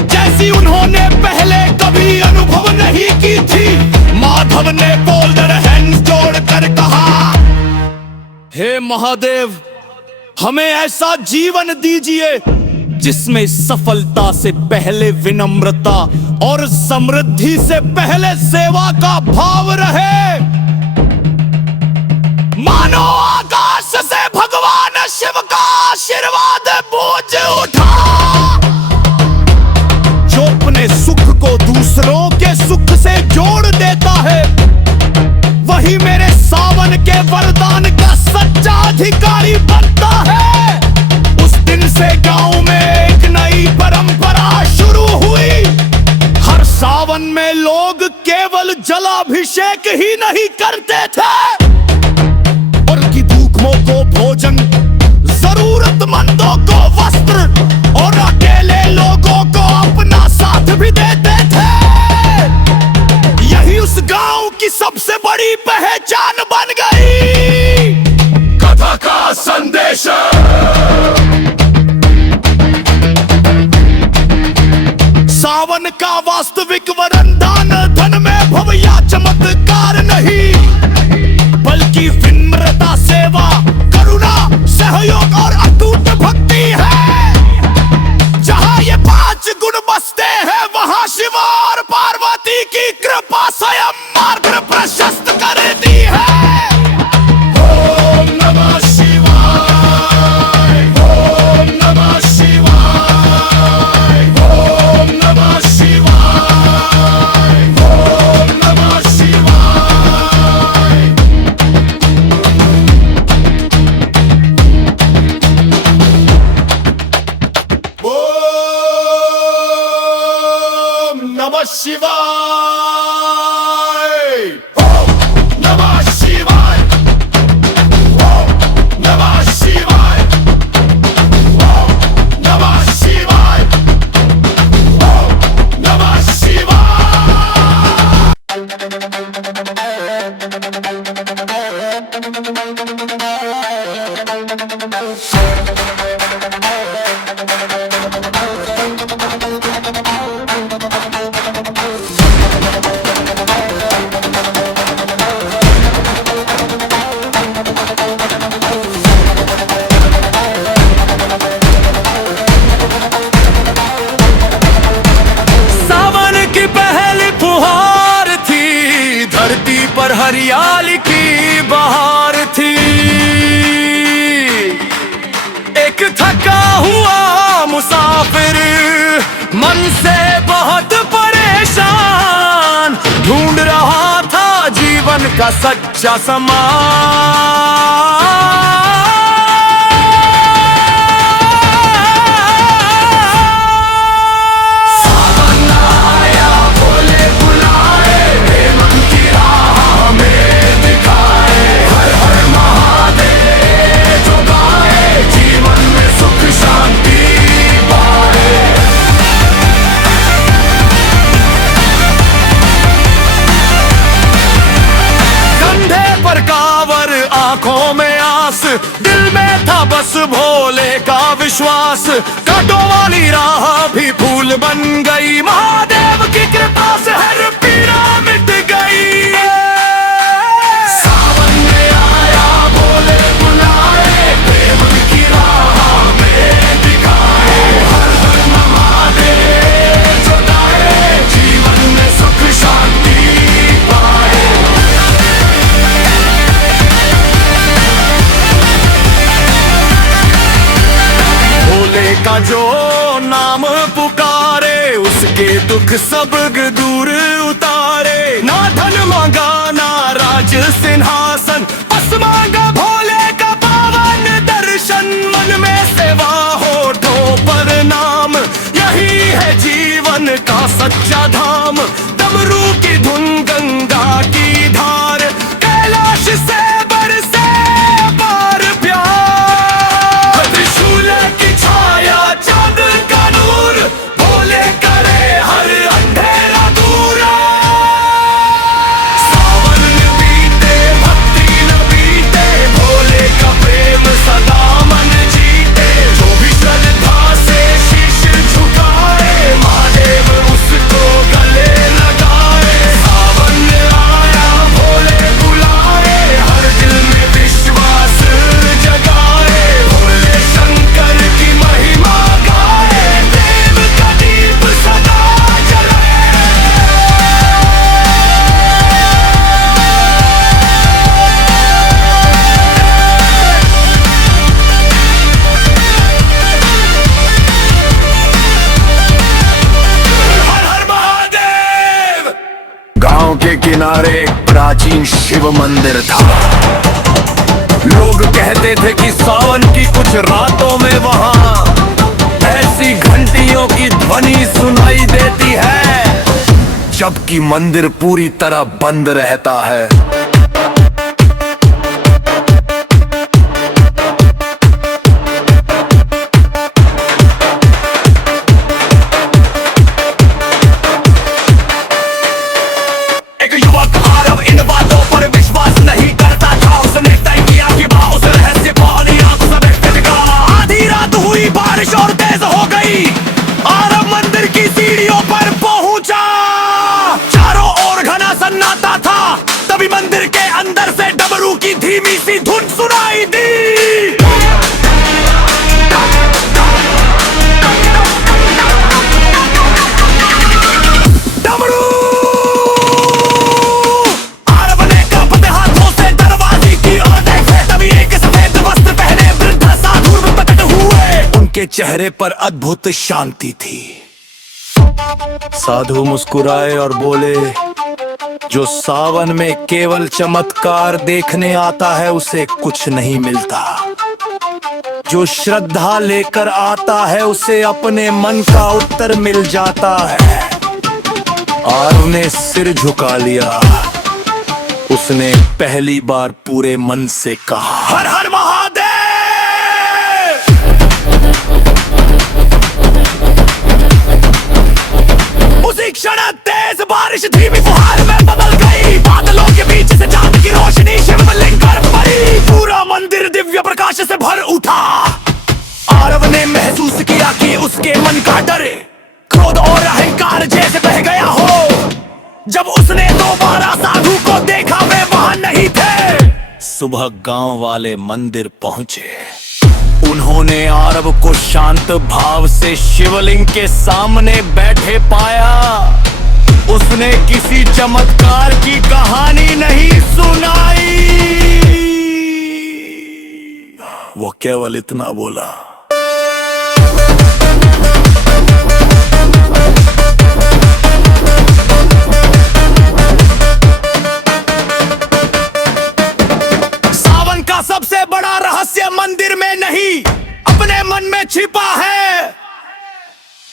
जैसी उन्होंने पहले कभी अनुभव नहीं की थी। माधव ने बोल्डर हैंड्स जोड़कर कहा, हे महादेव, हमें ऐसा जीवन दीजिए जिसमें सफलता से पहले विनम्रता और समृद्धि से पहले सेवा का भाव रहे। मानो आकाश से भगवान शिव का आशीर्वाद बूझ उठा। जो अपने सुख को दूसरों के सुख से जोड़ देता है, वही मेरे सावन के वरदान का सच्चा अधिकारी बनता है। उस दिन से गांव में एक नई परंपरा शुरू हुई। हर सावन में लोग केवल जलाभिषेक ही नहीं करते थे, बल्कि भूखों को भोजन, जरूरतमंदों को वस्त्र और अकेले लोगों को अपना साथ भी देते थे। यही उस गांव की सबसे बड़ी पहचान बन गई। कथा का संदेश, सावन का वास्तविक वरदान धन में भव या चमत्कार नहीं, बल्कि विनम्रता, सेवा, करुणा, सहयोग और अटूट भक्ति है। जहां ये 5 गुण बसते हैं, वहां शिव और पार्वती की कृपा स्वयं मार्ग प्रशस्त करती है। ओम नमः शिवाय, ओम नमः शिवाय, ओम नमः शिवाय, ओम नमः शिवाय। ओम नमः शिवाय, ओम नमः शिवाय, ओम नमः शिवाय, ओम नमः शिवाय, ओम नमः शिवाय। सावन की पहली फुहार थी, धरती पर हरियाली की बहार थी। एक थका हुआ मुसाफिर मन से बहुत परेशान, ढूंढ रहा था जीवन का सच्चा सामान। आया बोले बुलाए, मन की राह हमें दिखाए। हर हर महादेव जो गाए, जीवन में सुख शांति पाए। कंधे पर कावर, आंखों में आस, दिल में था बस भोले का विश्वास। कांटों वाली राह भी फूल बन गई, महादेव की कृपा से हर पीड़ा मिट गई। सावन में आया बोले बुलाए, प्रेम की राह में दिखाए। हर हर महादेव जो गाए, जीवन में सुख शांति पाए। भोले का जो नाम पुकारे, उसके दुख सब दूर उतारे। ना धन मांगा ना राज सिंहासन, बस मांगा भोले का पावन दर्शन। मन में सेवा होठों पर नाम, यही है जीवन का सच्चा धाम, डमरू की धुन गंगा की धार, कैलाश से बरसे पार प्यार। त्रिशूल की छाया चांद का नूर, भोले करे हर अंधेरा दूर। सावन बीते भक्ति न बीते, भोले का प्रेम सदा मन जीते। जो भी श्रद्धा से शीश झुकाए, महादेव उसको गले लगाए। सावन आया भोले बुलाए, हर दिल में विश्वास जगाए। भोले शंकर की महिमा गाए, प्रेम का दीप सदा जलाए। हर हर महादेव। गांव के किनारे एक प्राचीन शिव मंदिर था। लोग कहते थे कि सावन की कुछ रातों में वहां ऐसी घंटियों की ध्वनि सुनाई देती है, जबकि मंदिर पूरी तरह बंद रहता है। एक युवक आरव इन बातों पर विश्वास नहीं करता था। उसने तय किया कि उस रहस्य को अपनी आंखों से देखेगा। आधी रात हुई, बारिश और तेज हो गई। आरव मंदिर की सीढ़ियों पर पहुंचा। चारों ओर घना सन्नाटा था। तभी मंदिर के अंदर से डमरू की धीमी सी धुन सुनाई दी। डमरू! आरव ने कांपते हाथों से दरवाजे की ओर देखे। तभी एक सफेद वस्त्र पहने वृद्ध साधु प्रकट हुए। उनके चेहरे पर अद्भुत शांति थी। साधु मुस्कुराए और बोले, जो सावन में केवल चमत्कार देखने आता है उसे कुछ नहीं मिलता। जो श्रद्धा लेकर आता है उसे अपने मन का उत्तर मिल जाता है। आरव ने सिर झुका लिया। उसने पहली बार पूरे मन से कहा, हर हर महादेव। उसी क्षण तेज बारिश धीमी फुहार में बदल गई। बादलों के बीच से चांद की रोशनी शिवलिंग पर पड़ी। पूरा मंदिर दिव्य प्रकाश से भर उठा। आरव ने महसूस किया कि उसके मन का डर, क्रोध और अहंकार जैसे बह गया हो। जब उसने दोबारा साधु को देखा, वे वहां नहीं थे। सुबह गांव वाले मंदिर पहुंचे। उन्होंने आरव को शांत भाव से शिवलिंग के सामने बैठे पाया। उसने किसी चमत्कार की कहानी नहीं सुनाई। वो केवल इतना बोला, सावन का सबसे बड़ा रहस्य मंदिर में नहीं, अपने मन में छिपा है।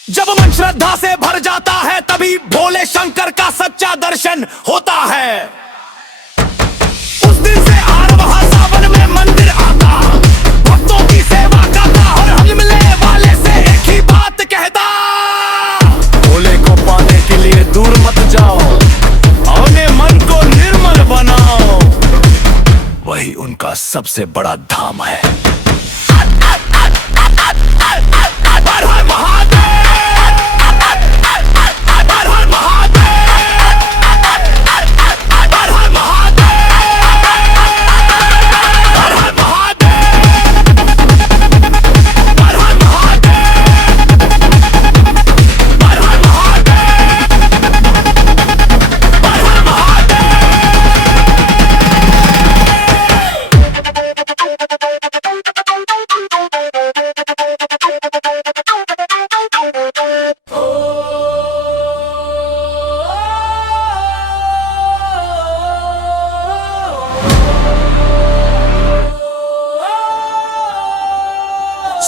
जब मन श्रद्धा से भर जाता है, तभी भोले शंकर का सच्चा दर्शन होता है। उस दिन से आरव हर सावन में मंदिर आता, भक्तों की सेवा करता और हल मिलने वाले से एक ही बात कहता, भोले को पाने के लिए दूर मत जाओ, अपने मन को निर्मल बनाओ। वही उनका सबसे बड़ा धाम है। हर हर महादेव। हर हर महादेव। हर हर महादेव। हर हर महादेव। हर हर महादेव। हर हर महादेव। हर हर महादेव।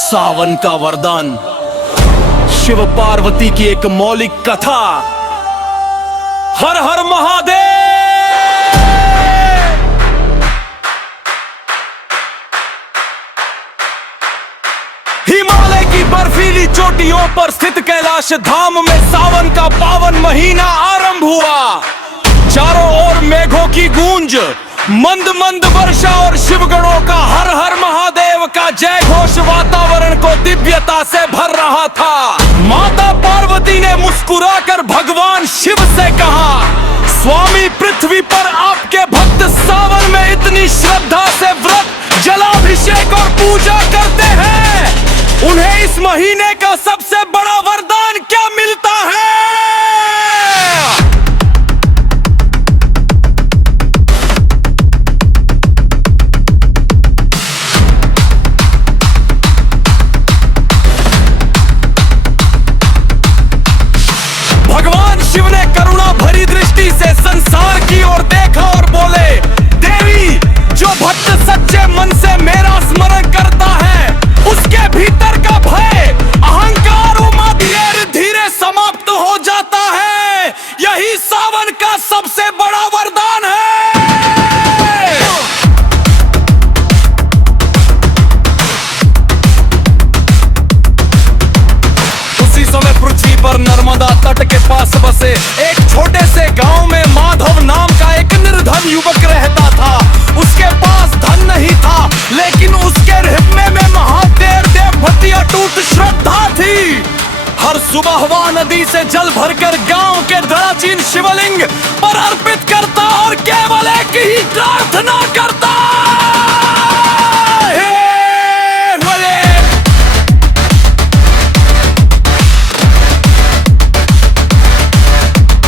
सावन का वरदान शिव पार्वती की एक मौलिक कथा। हर हर महादेव। हिमालय की बर्फीली चोटियों पर स्थित कैलाश धाम में सावन का पावन महीना आरंभ हुआ। चारों ओर मेघों की गूंज, मंद मंद वर्षा और शिवगणों का हर हर महादेव का जय घोष वातावरण को दिव्यता से भर रहा था। माता पार्वती ने मुस्कुराकर भगवान शिव से कहा, स्वामी पृथ्वी पर आपके भक्त सावन में इतनी श्रद्धा से व्रत, जलाभिषेक और पूजा करते हैं, उन्हें इस महीने का सबसे बड़ा वरदान क्या मिलता है? भगवान शिव ने करुणा भरी दृष्टि से संसार की ओर देखा और बोले, देवी, जो भक्त सच्चे मन से मेरा स्मरण करता है, उसके भीतर का भय, अहंकार धीरे धीरे समाप्त हो जाता है। यही सावन का सबसे बड़ा वरदान है। उसी समय पृथ्वी पर नर्मदा तट के पास बसे एक छोटे से गांव में माधव नाम का एक निर्धन युवक रहता था। उसके पास धन नहीं था, लेकिन उसके हृदय में महादेव भक्ति अटूट श्रद्धा थी। हर सुबह वह नदी से जल भरकर गांव के प्राचीन शिवलिंग पर अर्पित करता और केवल एक ही प्रार्थना करता, हे भोले।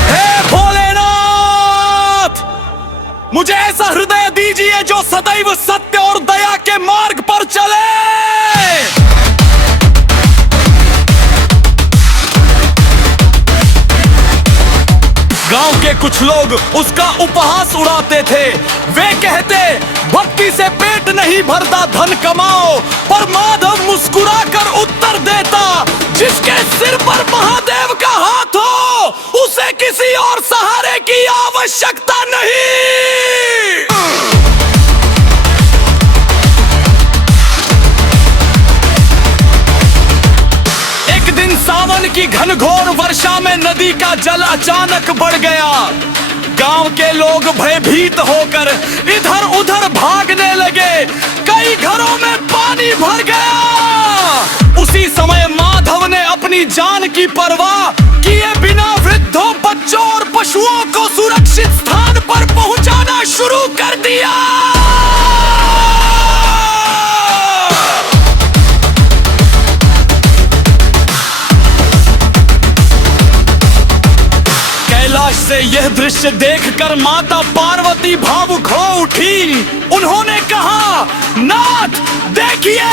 हे भोलेनाथ, मुझे ऐसा हृदय दीजिए जो सदैव सत्य और दया के मार्ग पर चले। गांव के कुछ लोग उसका उपहास उड़ाते थे। वे कहते, भक्ति से पेट नहीं भरता, धन कमाओ। पर माधव मुस्कुराकर उत्तर देता, जिसके सिर पर महादेव का हाथ हो, उसे किसी और सहारे की आवश्यकता नहीं। एक दिन सावन की घनघोर वर्षा में नदी का जल अचानक बढ़ गया। गांव के लोग भयभीत होकर इधर उधर भागने लगे। कई घरों में पानी भर गया। उसी समय माधव ने अपनी जान की परवाह किए बिना वृद्धों, बच्चों और पशुओं को सुरक्षित स्थान पर पहुंचाना शुरू कर दिया। कैलाश से यह दृश्य देखकर माता पार्वती भावुक हो उठी। उन्होंने कहा, नाथ देखिए,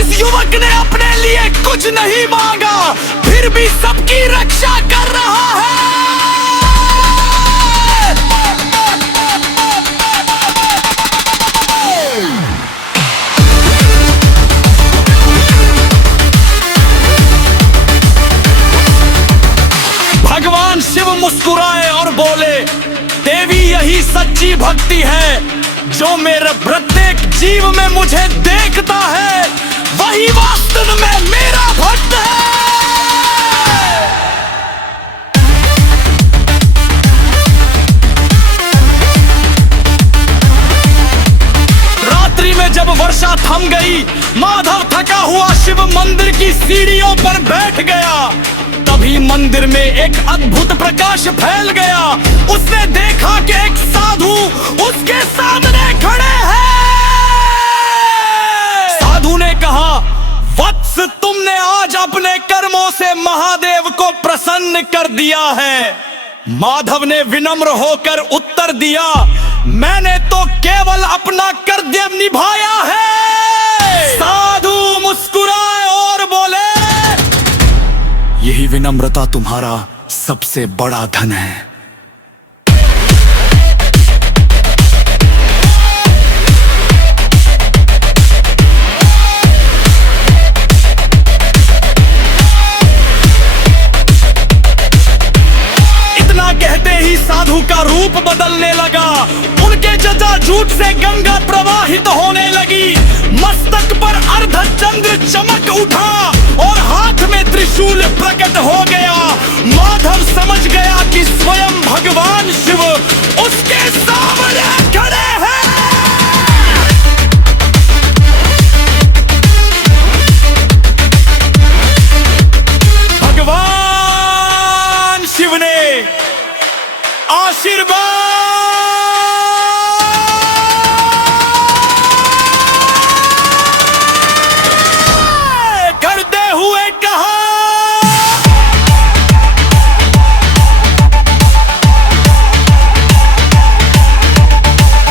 इस युवक ने अपने लिए कुछ नहीं मांगा, फिर भी सबकी रक्षा कर रहा है। भगवान शिव मुस्कुराए और बोले, देवी, यही सच्ची भक्ति है। जो मेरे प्रत्येक जीव में मुझे देखता है, वही वास्तव में मेरा भक्त है। रात्रि में जब वर्षा थम गई, माधव थका हुआ शिव मंदिर की सीढ़ियों पर बैठ गया। तभी मंदिर में एक अद्भुत प्रकाश फैल गया। उसने देखा कि एक साधु उसके सामने खड़े हैं। साधु ने कहा, वत्स, तुमने आज अपने कर्मों से महादेव को प्रसन्न कर दिया है। माधव ने विनम्र होकर उत्तर दिया, मैंने तो केवल अपना कर्तव्य निभाया है। साधु मुस्कुराए और बोले, यही विनम्रता तुम्हारा सबसे बड़ा धन है। बदलने लगा। उनके जजा झूठ से गंगा प्रवाहित होने लगी। मस्तक पर अर्धचंद्र चमक उठा और हाथ में त्रिशूल प्रकट हो गया। माधव समझ गया कि स्वयं भगवान शिव उसके सामने खड़े हैं। भगवान शिव ने आशीर्वाद करते हुए कहा,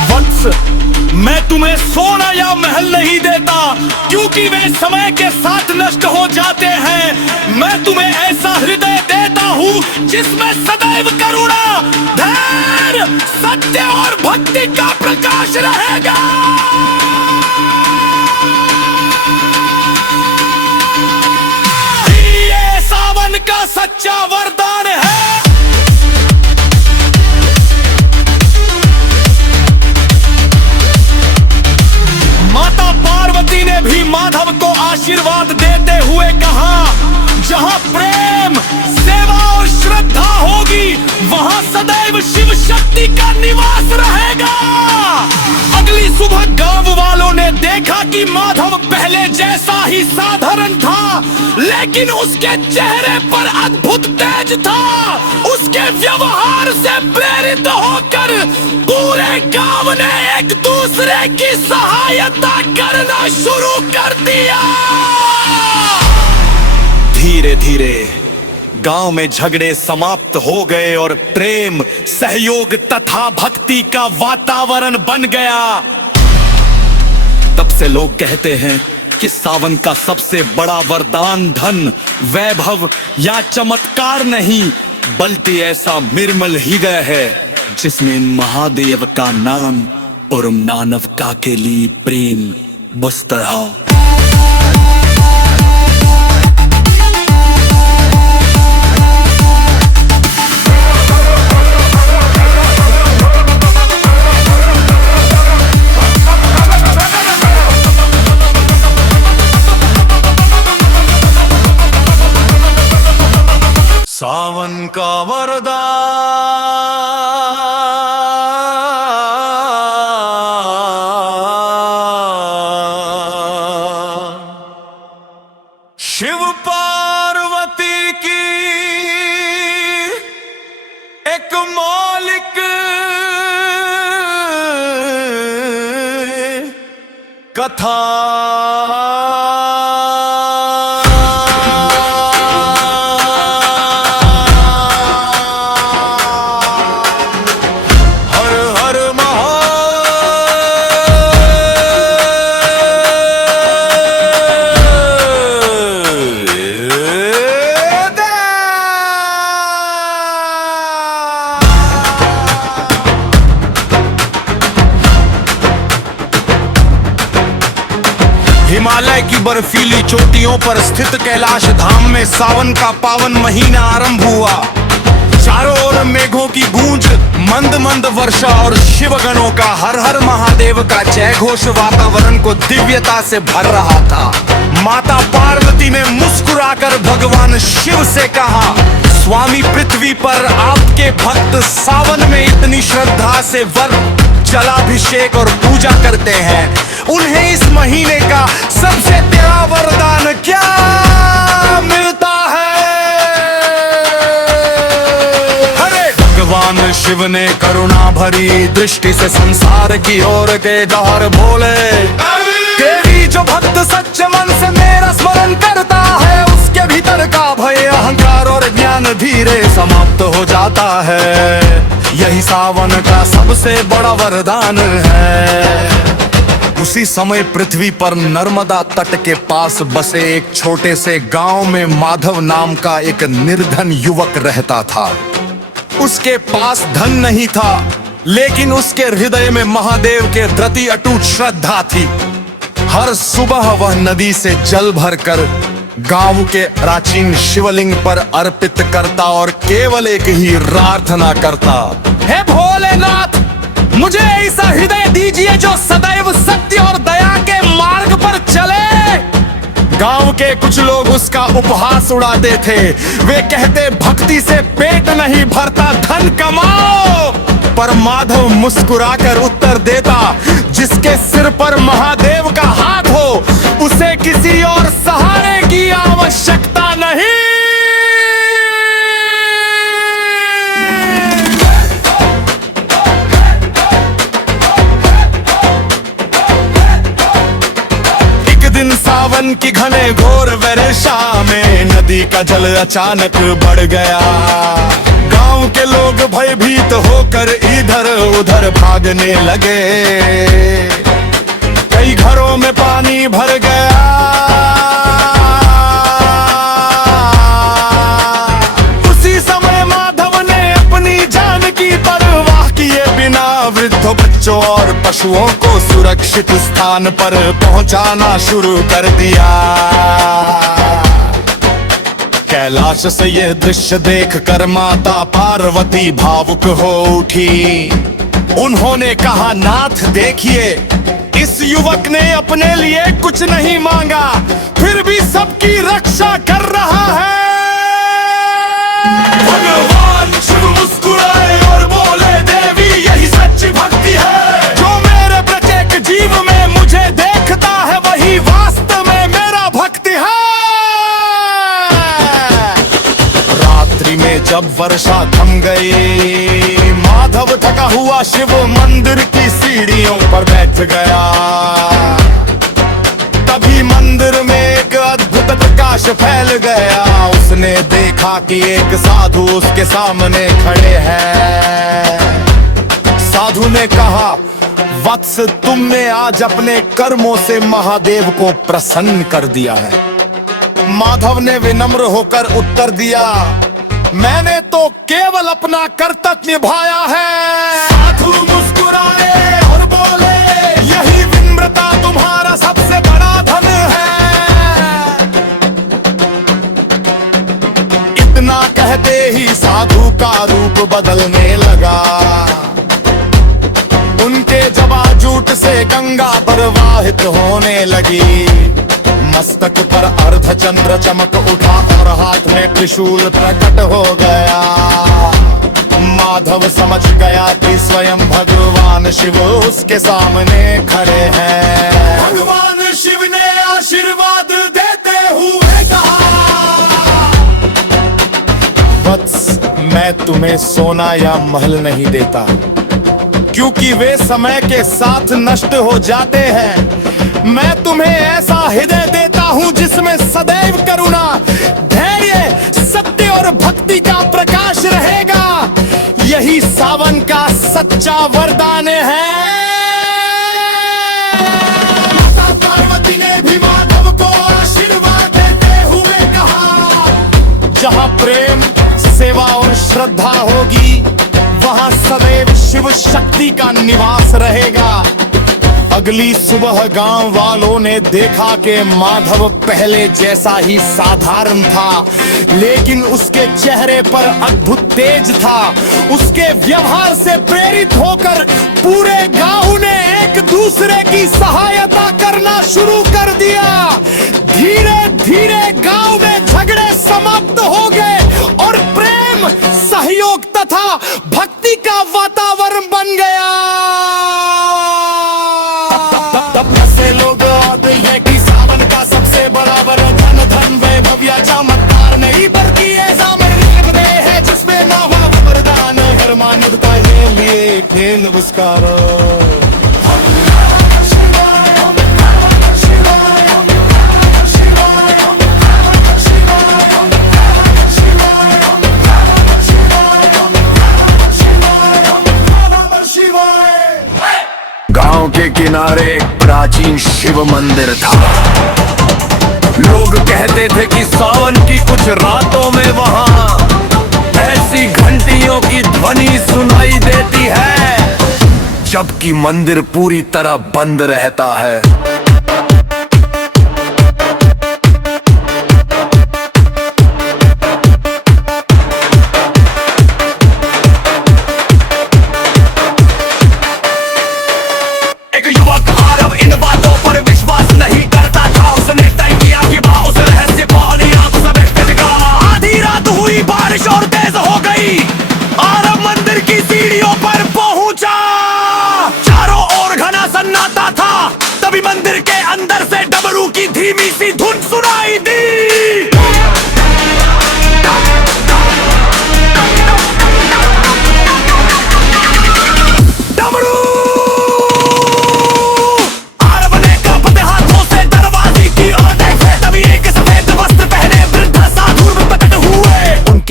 वत्स, मैं तुम्हें सोना या महल नहीं देता, क्योंकि वे समय के साथ नष्ट हो जाते हैं। मैं तुम्हें ऐसा हृदय देता हूँ जिसमें सदैव करुणा, धैर्य, सत्य और भक्ति का प्रकाश रहेगा। ये सावन का सच्चा वरदान है। माता पार्वती ने भी माधव को आशीर्वाद देते हुए कहा, जहां प्रेम, सेवा और श्रद्धा होगी, वहां सदैव शिव शक्ति का निवास रहेगा। अगली सुबह गांव वालों ने देखा कि माधव पहले जैसा ही साधारण था, लेकिन उसके चेहरे पर अद्भुत तेज था। उसके व्यवहार से प्रेरित होकर पूरे गांव ने एक दूसरे की सहायता करना शुरू कर दिया। धीरे धीरे गांव में झगड़े समाप्त हो गए और प्रेम, सहयोग तथा भक्ति का वातावरण बन गया। तब से लोग कहते हैं कि सावन का सबसे बड़ा वरदान धन, वैभव या चमत्कार नहीं, बल्कि ऐसा निर्मल हृदय है जिसमें महादेव का नाम और मानवता के लिए प्रेम बसता है। सावन का वरदान शिव पार्वती की एक मौलिक कथा। हिमालय की बर्फीली चोटियों पर स्थित कैलाश धाम में सावन का पावन महीना आरंभ हुआ। चारों ओर मेघों की गूंज, मंद मंद वर्षा और शिवगणों का हर हर महादेव का जय घोष वातावरण को दिव्यता से भर रहा था। माता पार्वती ने मुस्कुराकर भगवान शिव से कहा, स्वामी पृथ्वी पर आपके भक्त सावन में इतनी श्रद्धा से व्रत, जलाभिषेक और पूजा करते हैं, उन्हें इस महीने का सबसे बड़ा वरदान क्या मिलता है? अरे भगवान शिव ने करुणा भरी दृष्टि से संसार की ओर के डहर बोले, देवी जो भक्त सच्चे मन से मेरा स्मरण करता है, उसके भीतर का भय, अहंकार और ज्ञान धीरे समाप्त हो जाता है। यही सावन का सबसे बड़ा वरदान है। उसी समय पृथ्वी पर नर्मदा तट के पास बसे एक छोटे से गांव में माधव नाम का एक निर्धन युवक रहता था। उसके पास धन नहीं था, लेकिन उसके हृदय में महादेव के प्रति अटूट श्रद्धा थी। हर सुबह वह नदी से जल भरकर गांव के प्राचीन शिवलिंग पर अर्पित करता और केवल एक ही प्रार्थना करता, हे भोलेनाथ, मुझे ऐसा हृदय दीजिए जो सदैव सत्य और दया के मार्ग पर चले। गांव के कुछ लोग उसका उपहास उड़ाते थे। वे कहते भक्ति से पेट नहीं भरता, धन कमाओ। पर माधव मुस्कुराकर उत्तर देता, जिसके सिर पर महादेव का हाथ हो उसे किसी और सहारे की आवश्यकता नहीं। सावन की घने घोर वर्षा में नदी का जल अचानक बढ़ गया। गांव के लोग भयभीत होकर इधर उधर भागने लगे। कई घरों में पानी भर गया। उसी समय माधव ने अपनी जान की परवाह किए बिना वृद्धों, बच्चों और पशुओं को सुरक्षित स्थान पर पहुंचाना शुरू कर दिया। कैलाश से यह दृश्य देखकर माता पार्वती भावुक हो उठी। उन्होंने कहा, नाथ देखिए, इस युवक ने अपने लिए कुछ नहीं मांगा, फिर भी सबकी रक्षा कर रहा है। भगवान शिव मुस्कुराए और बोले, देवी यही सच्ची भक्ति है। जो मेरे प्रत्येक जीव में मुझे देखता है वही वास्तव में मेरा भक्ति है। रात्रि में जब वर्षा थम गई, माधव थका हुआ शिव मंदिर की सीढ़ियों पर बैठ गया। तभी मंदिर में एक अद्भुत प्रकाश फैल गया। उसने देखा कि एक साधु उसके सामने खड़े हैं। साधु ने कहा, वत्स, तुमने आज अपने कर्मों से महादेव को प्रसन्न कर दिया है। माधव ने विनम्र होकर उत्तर दिया, मैंने तो केवल अपना कर्तव्य निभाया है। साधु मुस्कुराए और बोले, यही विनम्रता तुम्हारा सबसे बड़ा धन है। इतना कहते ही साधु का रूप बदलने लगा। उनके जबाजूट से गंगा प्रवाहित होने लगी। मस्तक पर अर्धचंद्र चमक उठा और हाथ में त्रिशूल प्रकट हो गया। माधव समझ गया कि स्वयं भगवान शिव उसके सामने खड़े हैं। भगवान शिव ने आशीर्वाद देते हुए कहा, वत्स, मैं तुम्हें सोना या महल नहीं देता, क्योंकि वे समय के साथ नष्ट हो जाते हैं। मैं तुम्हें ऐसा हृदय देता हूँ जिसमें सदैव करुणा, धैर्य, सत्य और भक्ति का प्रकाश रहेगा। यही सावन का सच्चा वरदान है। माता पार्वती ने भी माधव को आशीर्वाद देते हुए कहा, जहाँ प्रेम, सेवा और श्रद्धा होगी वहाँ सदैव शिव शक्ति का निवास रहेगा। अगली सुबह गांव वालों ने देखा कि माधव पहले जैसा ही साधारण था, लेकिन उसके चेहरे पर अद्भुत तेज था। उसके व्यवहार से प्रेरित होकर पूरे गांव ने एक दूसरे की सहायता करना शुरू कर दिया। धीरे धीरे गांव में झगड़े समाप्त हो गए और प्रेम, सहयोग तथा भक्ति का वातावरण बन गया। लोग आते हैं कि सावन का सबसे बड़ा वरदान धन, वैभव या चमत्कार नहीं, बल्कि ऐसा में है जिसमें ना हुआ वरदान। हर मानवता के लिए खेल पुरस्कार। गांव के किनारे एक प्राचीन शिव मंदिर था। लोग कहते थे कि सावन की कुछ रातों में वहां ऐसी घंटियों की ध्वनि सुनाई देती है, जबकि मंदिर पूरी तरह बंद रहता है।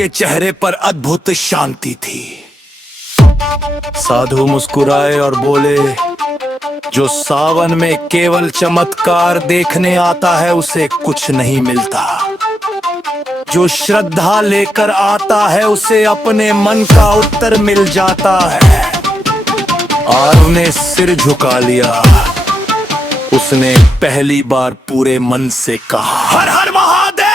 के चेहरे पर अद्भुत शांति थी। साधु मुस्कुराए और बोले, जो सावन में केवल चमत्कार देखने आता है उसे कुछ नहीं मिलता। जो श्रद्धा लेकर आता है उसे अपने मन का उत्तर मिल जाता है। आरव ने सिर झुका लिया। उसने पहली बार पूरे मन से कहा, हर हर महादेव।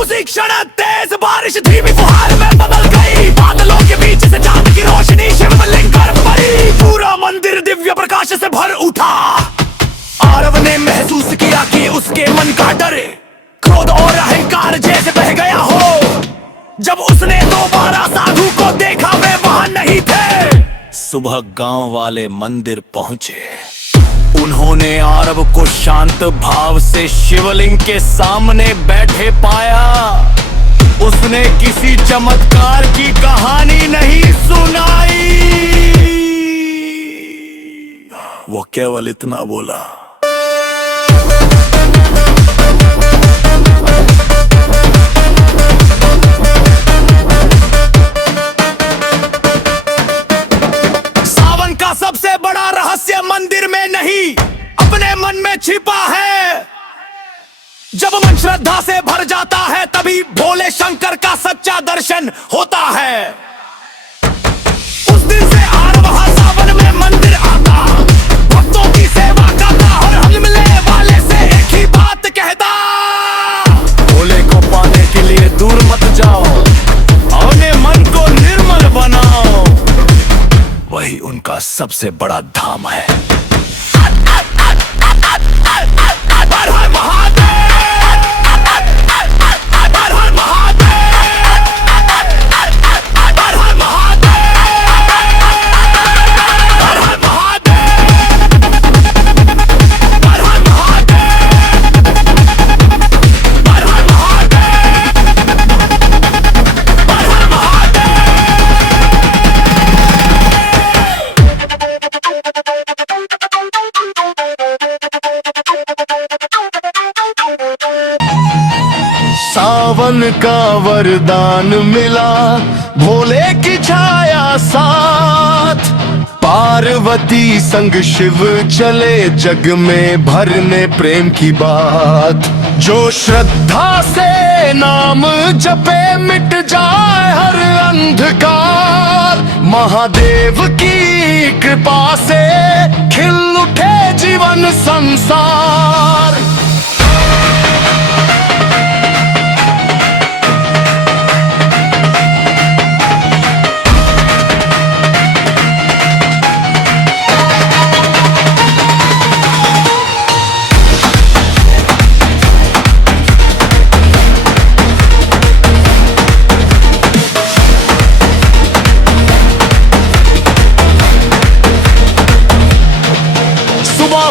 उसी क्षण तेज बारिश धीमी फुहार में बदल गई। बादलों के बीच से चांद की रोशनी शिवलिंग पर पड़ी। पूरा मंदिर दिव्य प्रकाश से भर उठा। आरव ने महसूस किया कि उसके मन का डर, क्रोध और अहंकार जैसे बह गया हो। जब उसने दोबारा साधु को देखा, वे वहां नहीं थे। सुबह गांव वाले मंदिर पहुंचे। उन्होंने आरव को शांत भाव से शिवलिंग के सामने बैठे पाया। उसने किसी चमत्कार की कहानी नहीं सुनाई। वो केवल इतना बोला, सबसे बड़ा रहस्य मंदिर में नहीं, अपने मन में छिपा है। जब मन श्रद्धा से भर जाता है तभी भोले शंकर का सच्चा दर्शन होता है। उस दिन से आरव हर सावन में मंदिर आता, भक्तों की सेवा करता और हल मिलने वाले से एक ही बात कहता, भोले को पाने के लिए दूर मत जाओ, अपने मन को निर्मल बनाओ, वही उनका सबसे बड़ा धाम है। हर हर महादेव, हर हर महादेव, हर हर महादेव, हर हर महादेव, हर हर महादेव, हर हर महादेव, हर हर महादेव। सावन का वरदान मिला, भोले की छाया साथ। पार्वती संग शिव चले जग में भरने प्रेम की बात। जो श्रद्धा से नाम जपे मिट जाए हर अंधकार। महादेव की कृपा से खिल उठे जीवन संसार।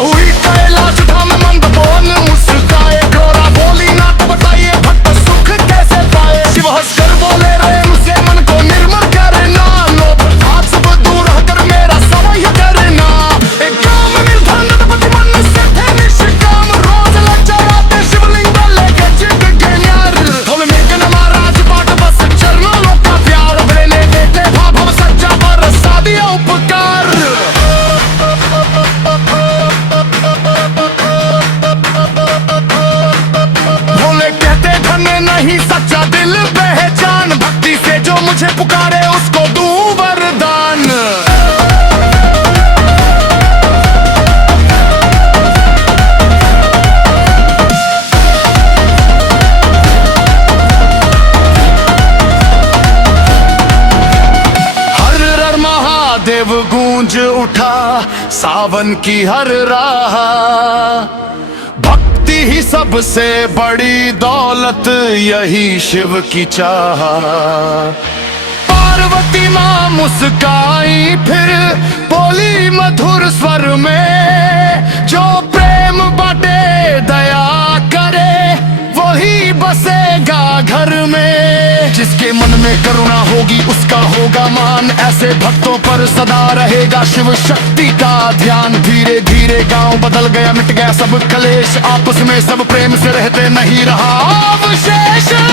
हुई कैलाश धाम मंद बोल मुस्काए, घोड़ा बोली ना तो बताइए भक्त सुख कैसे पाए। शिव हंसकर बोले रहे मुझसे मन को निर्मल करना, लोभ पाप सब दूर हटकर मेरा समय करना। एक गाँव में मिलता नटपति मन से थे निष्काम, रोज लग जाते शिवलिंग लेके चिट के न्यार। ढोल में के महाराज पाठ बस चरणों का प्यार, भले देते भाव हम सच्चा बरसा दिया उपकार। नहीं सच्चा दिल पहचान, भक्ति से जो मुझे पुकारे उसको दूं वरदान। हर हर महादेव गूंज उठा सावन की हर राह। ही सबसे बड़ी दौलत यही शिव की चाह। पार्वती माँ मुस्काई फिर बोली मधुर स्वर में, जो प्रेम बांटे दया करे वही बसेगा घर में। जिसके मन में करुणा होगी उसका होगा मान, ऐसे भक्तों पर सदा रहेगा शिव शक्ति का ध्यान। धीरे धीरे धीरे गांव बदल गया, मिट गया सब कलेश, आपस में सब प्रेम से रहते नहीं रहा अवशेष।